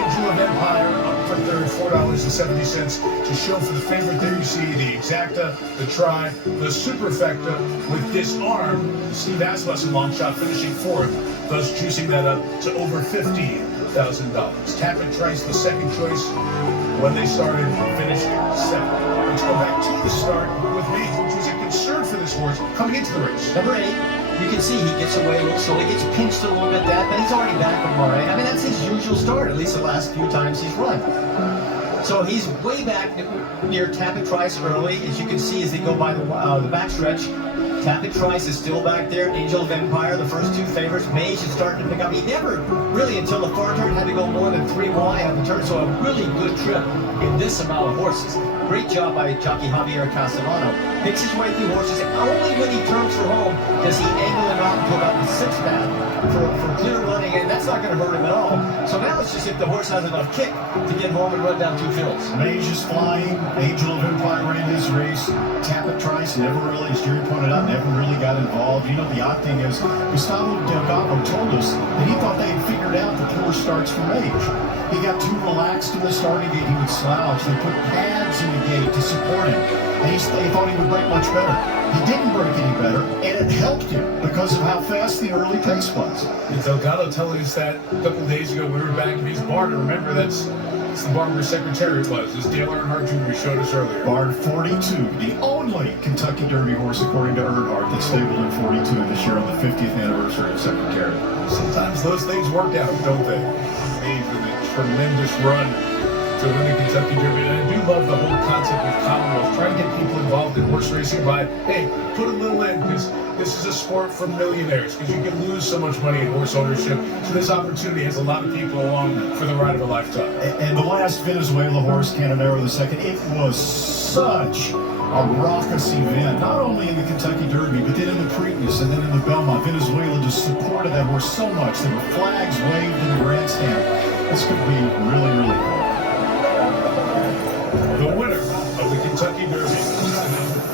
Angel of Empire up for third, $4.70. To show for the favorite, there you see the Exacta, the Tri, the Superfecta with Disarm. Steve Asmussen long shot finishing fourth, thus juicing that up to over $15,000. Tap and Trice, the second choice. When they started, finished seventh. Let's go back to the start with Mage, which was a concern for this horse coming into the race. Number 8. You can see he gets away a little slowly, gets pinched a little bit, but he's already back from Murray. I mean, that's his usual start, at least the last few times he's run. So he's way back near Tappet Trice early, as you can see as they go by the backstretch. Tappet Trice is still back there. Angel of Empire, the first two favorites. Mage is starting to pick up. He never really, until the far turn, had to go more than 3 wide on the turn, so a really good trip in this amount of horses. Great job by jockey Javier Castellano. Picks his way through horses, and only when he turns for home does he angle him out and put out the 6th path for clear running, and that's not going to hurt him at all. So now it's just if the horse has enough kick to get home and run down 2 fields. Mage is flying. Angel of Empire ran his race. Tappet Trice never really, as Jerry pointed out, never really got involved. You know, the odd thing is, Gustavo Delgado told us that he thought they had figured out the poor starts for Mage. He got too relaxed in the starting gate. He would slouch. They put pads in the gate to support him. And they thought he would break much better. He didn't break any better, and it helped him because of how fast the early pace was. And Delgado telling us that a couple days ago we were back in his barn. And remember, that's the barn where Secretariat was. This Dale Earnhardt Jr. showed us earlier. Barn 42, the only Kentucky Derby horse, according to Earnhardt, that's stabled in 42 this year on the 50th anniversary of Secretariat. Sometimes those things work out, don't they? Made with a tremendous run to win the Kentucky Derby. And I do love the whole concept of Commonwealth. Try to get people involved in horse racing by, hey, put a little in, because this is a sport for millionaires, because you can lose so much money in horse ownership. So this opportunity has a lot of people along for the ride of a lifetime. And the last Venezuela horse, Canonero II, it was such a raucous event, not only in the Kentucky Derby, but then in the Preakness and then in the Belmont. Venezuela just supported that horse so much. There were flags waved in the grandstand. This could be really, really cool. The winner of the Kentucky Derby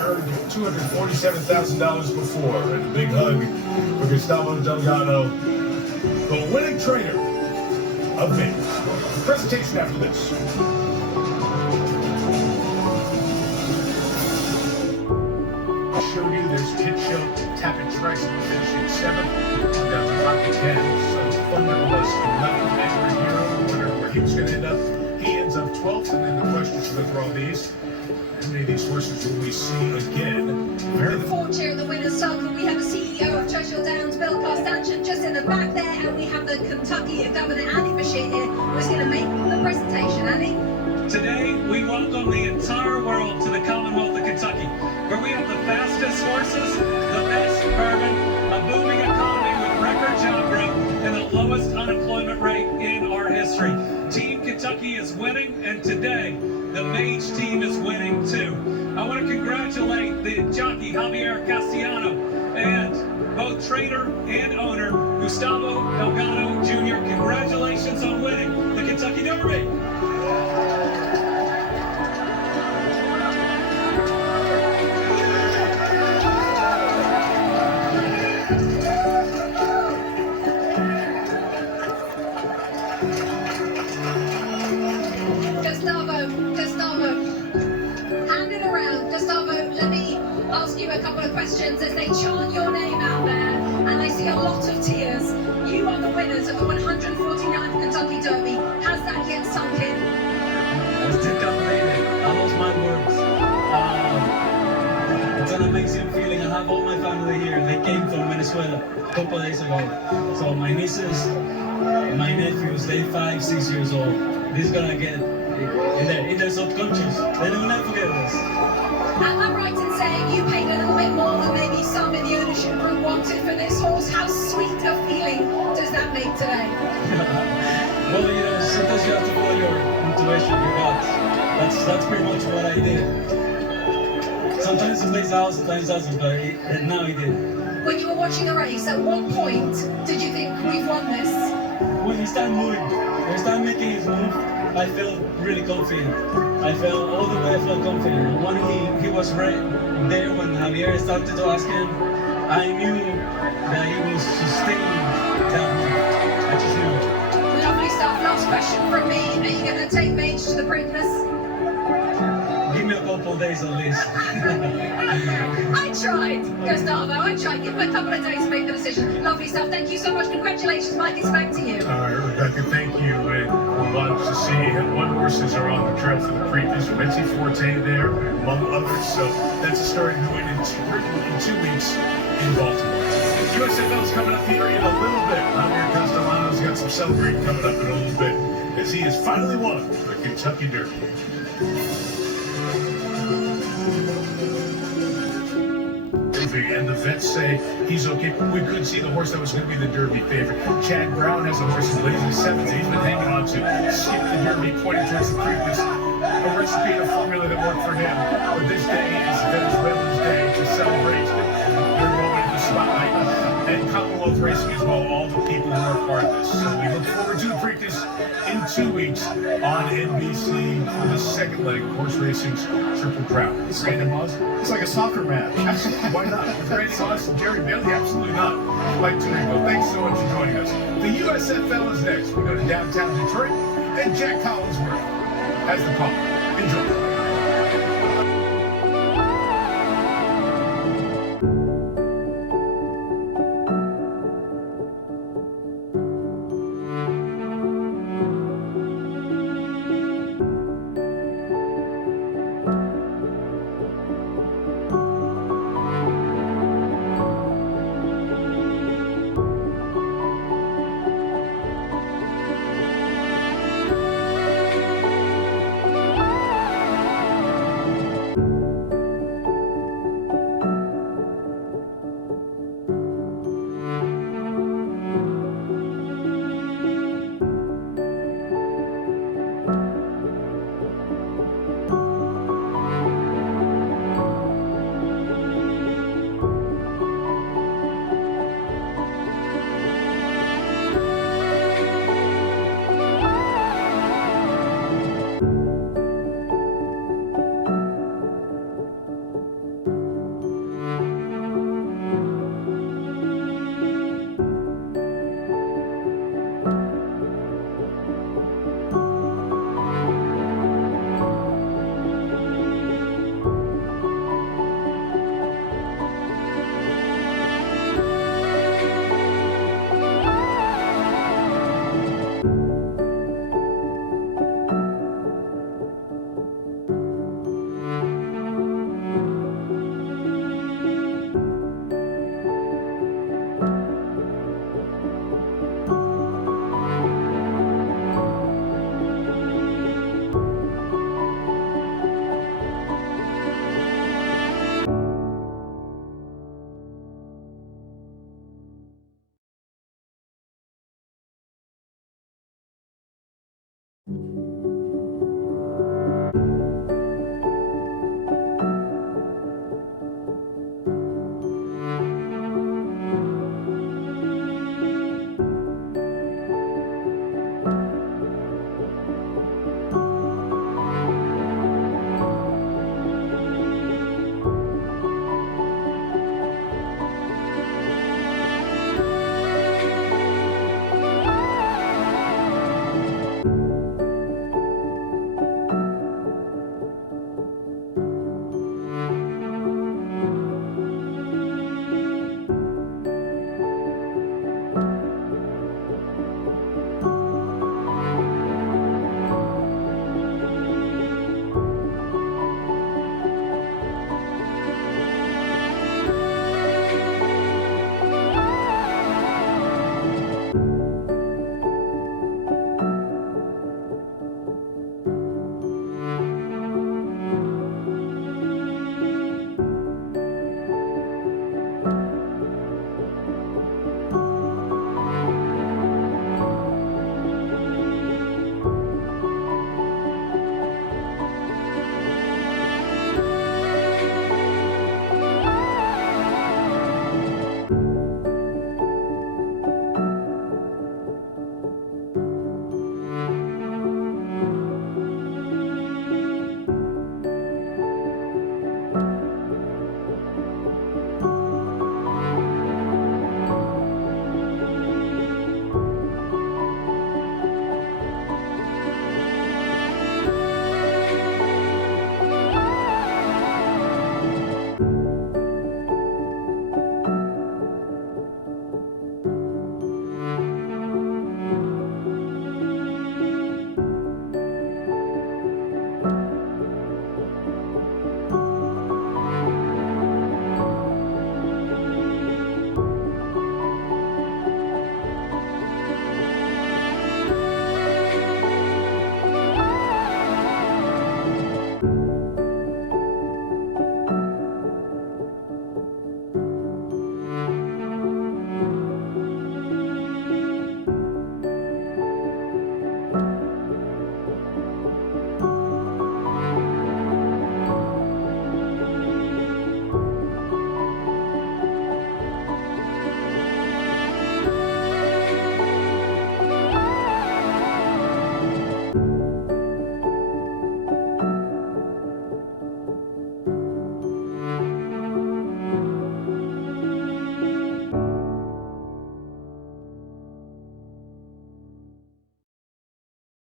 earned $247,000 before, and a big hug for Gustavo Delgado, the winning trainer of Mage. Presentation after this. Showed you there's Pit Show, Tappet Trice finishing 7th, down to Rocky 10. So Thunder was 11th, Angry Hero, wonder where he was going to end up. He ends up 12th, and then the question is with all these, how many of these horses will we see again? Four cheer the winner's circle. We have the CEO of Churchill Downs, Bill Stanton, just in the back there, and we have the Kentucky Governor Annie Bashir here, who's going to make the presentation. Annie? Today, we welcome the entire world to the Commonwealth of Kentucky, where we have the fastest horses, the best bourbon, a booming economy with record job growth, and the lowest unemployment rate in our history. Team Kentucky is winning, and today, the Mage team is winning too. I want to congratulate the jockey Javier Castellano and both trainer and owner Gustavo Delgado Jr. Congratulations on winning the Kentucky Derby. fans as they chant your name out there, and I see a lot of tears. You are the winners of the 149th Kentucky Derby. Has that yet sunk in? I still can't believe it. I lost my words. It's an amazing feeling. I have all my family here. They came from Venezuela a couple of days ago. So my nieces, my nephews, they're 5, 6 years old. This is gonna get in their subconscious. They will never forget this. I'm right in saying you paid a little bit more than maybe some in the ownership group wanted for this horse. How sweet a feeling does that make today? Well, you know, sometimes you have to follow your intuition, your gut. That's pretty much what I did. Sometimes it plays out, sometimes it doesn't, but now it did. When you were watching the race, at what point did you think we've won this? When he started moving, when he started making his move, I felt really confident. I felt all the way I felt confident. And when he was right there, when Javier started to ask him, I knew that he was sustaining that move. I just knew it. Lovely stuff. Last question from me. Are you going to take Mage to the Preakness? Give me a couple of days at least. I tried, Gustavo. I tried. Give him a couple of days to make the decision. Lovely stuff. Thank you so much. Congratulations, Mike. It's back to you. All right, Rebecca, thank you. And we'll watch to see what horses are on the trail for the Preakness. Mitzi Forte there, among others. So that's a story going in 2 weeks in Baltimore. USFL's coming up here in a little bit. Javier Castellanos got some celebrating coming up in a little bit as he has finally won the Kentucky Derby. And the vets say he's okay. We could see the horse that was going to be the Derby favorite. Chad Brown has a horse in Blazing Sevens he's been hanging on to. Skip the Derby, pointing towards the Preakness. A recipe and a formula that worked for him. But this day is Venezuela's day to celebrate their moment in the spotlight. And Commonwealth Racing as well, all the people who are part of this. So we look forward to the Preakness in 2 weeks on NBC for the second leg of horse racing's Triple Crown. It's like a soccer match. Why not? With Randy Moss and Jerry Bailey? Absolutely not. Mike Tirico, thanks so much for joining us. The USFL is next. We go to downtown Detroit, and Jack Collinsworth has the call. Enjoy.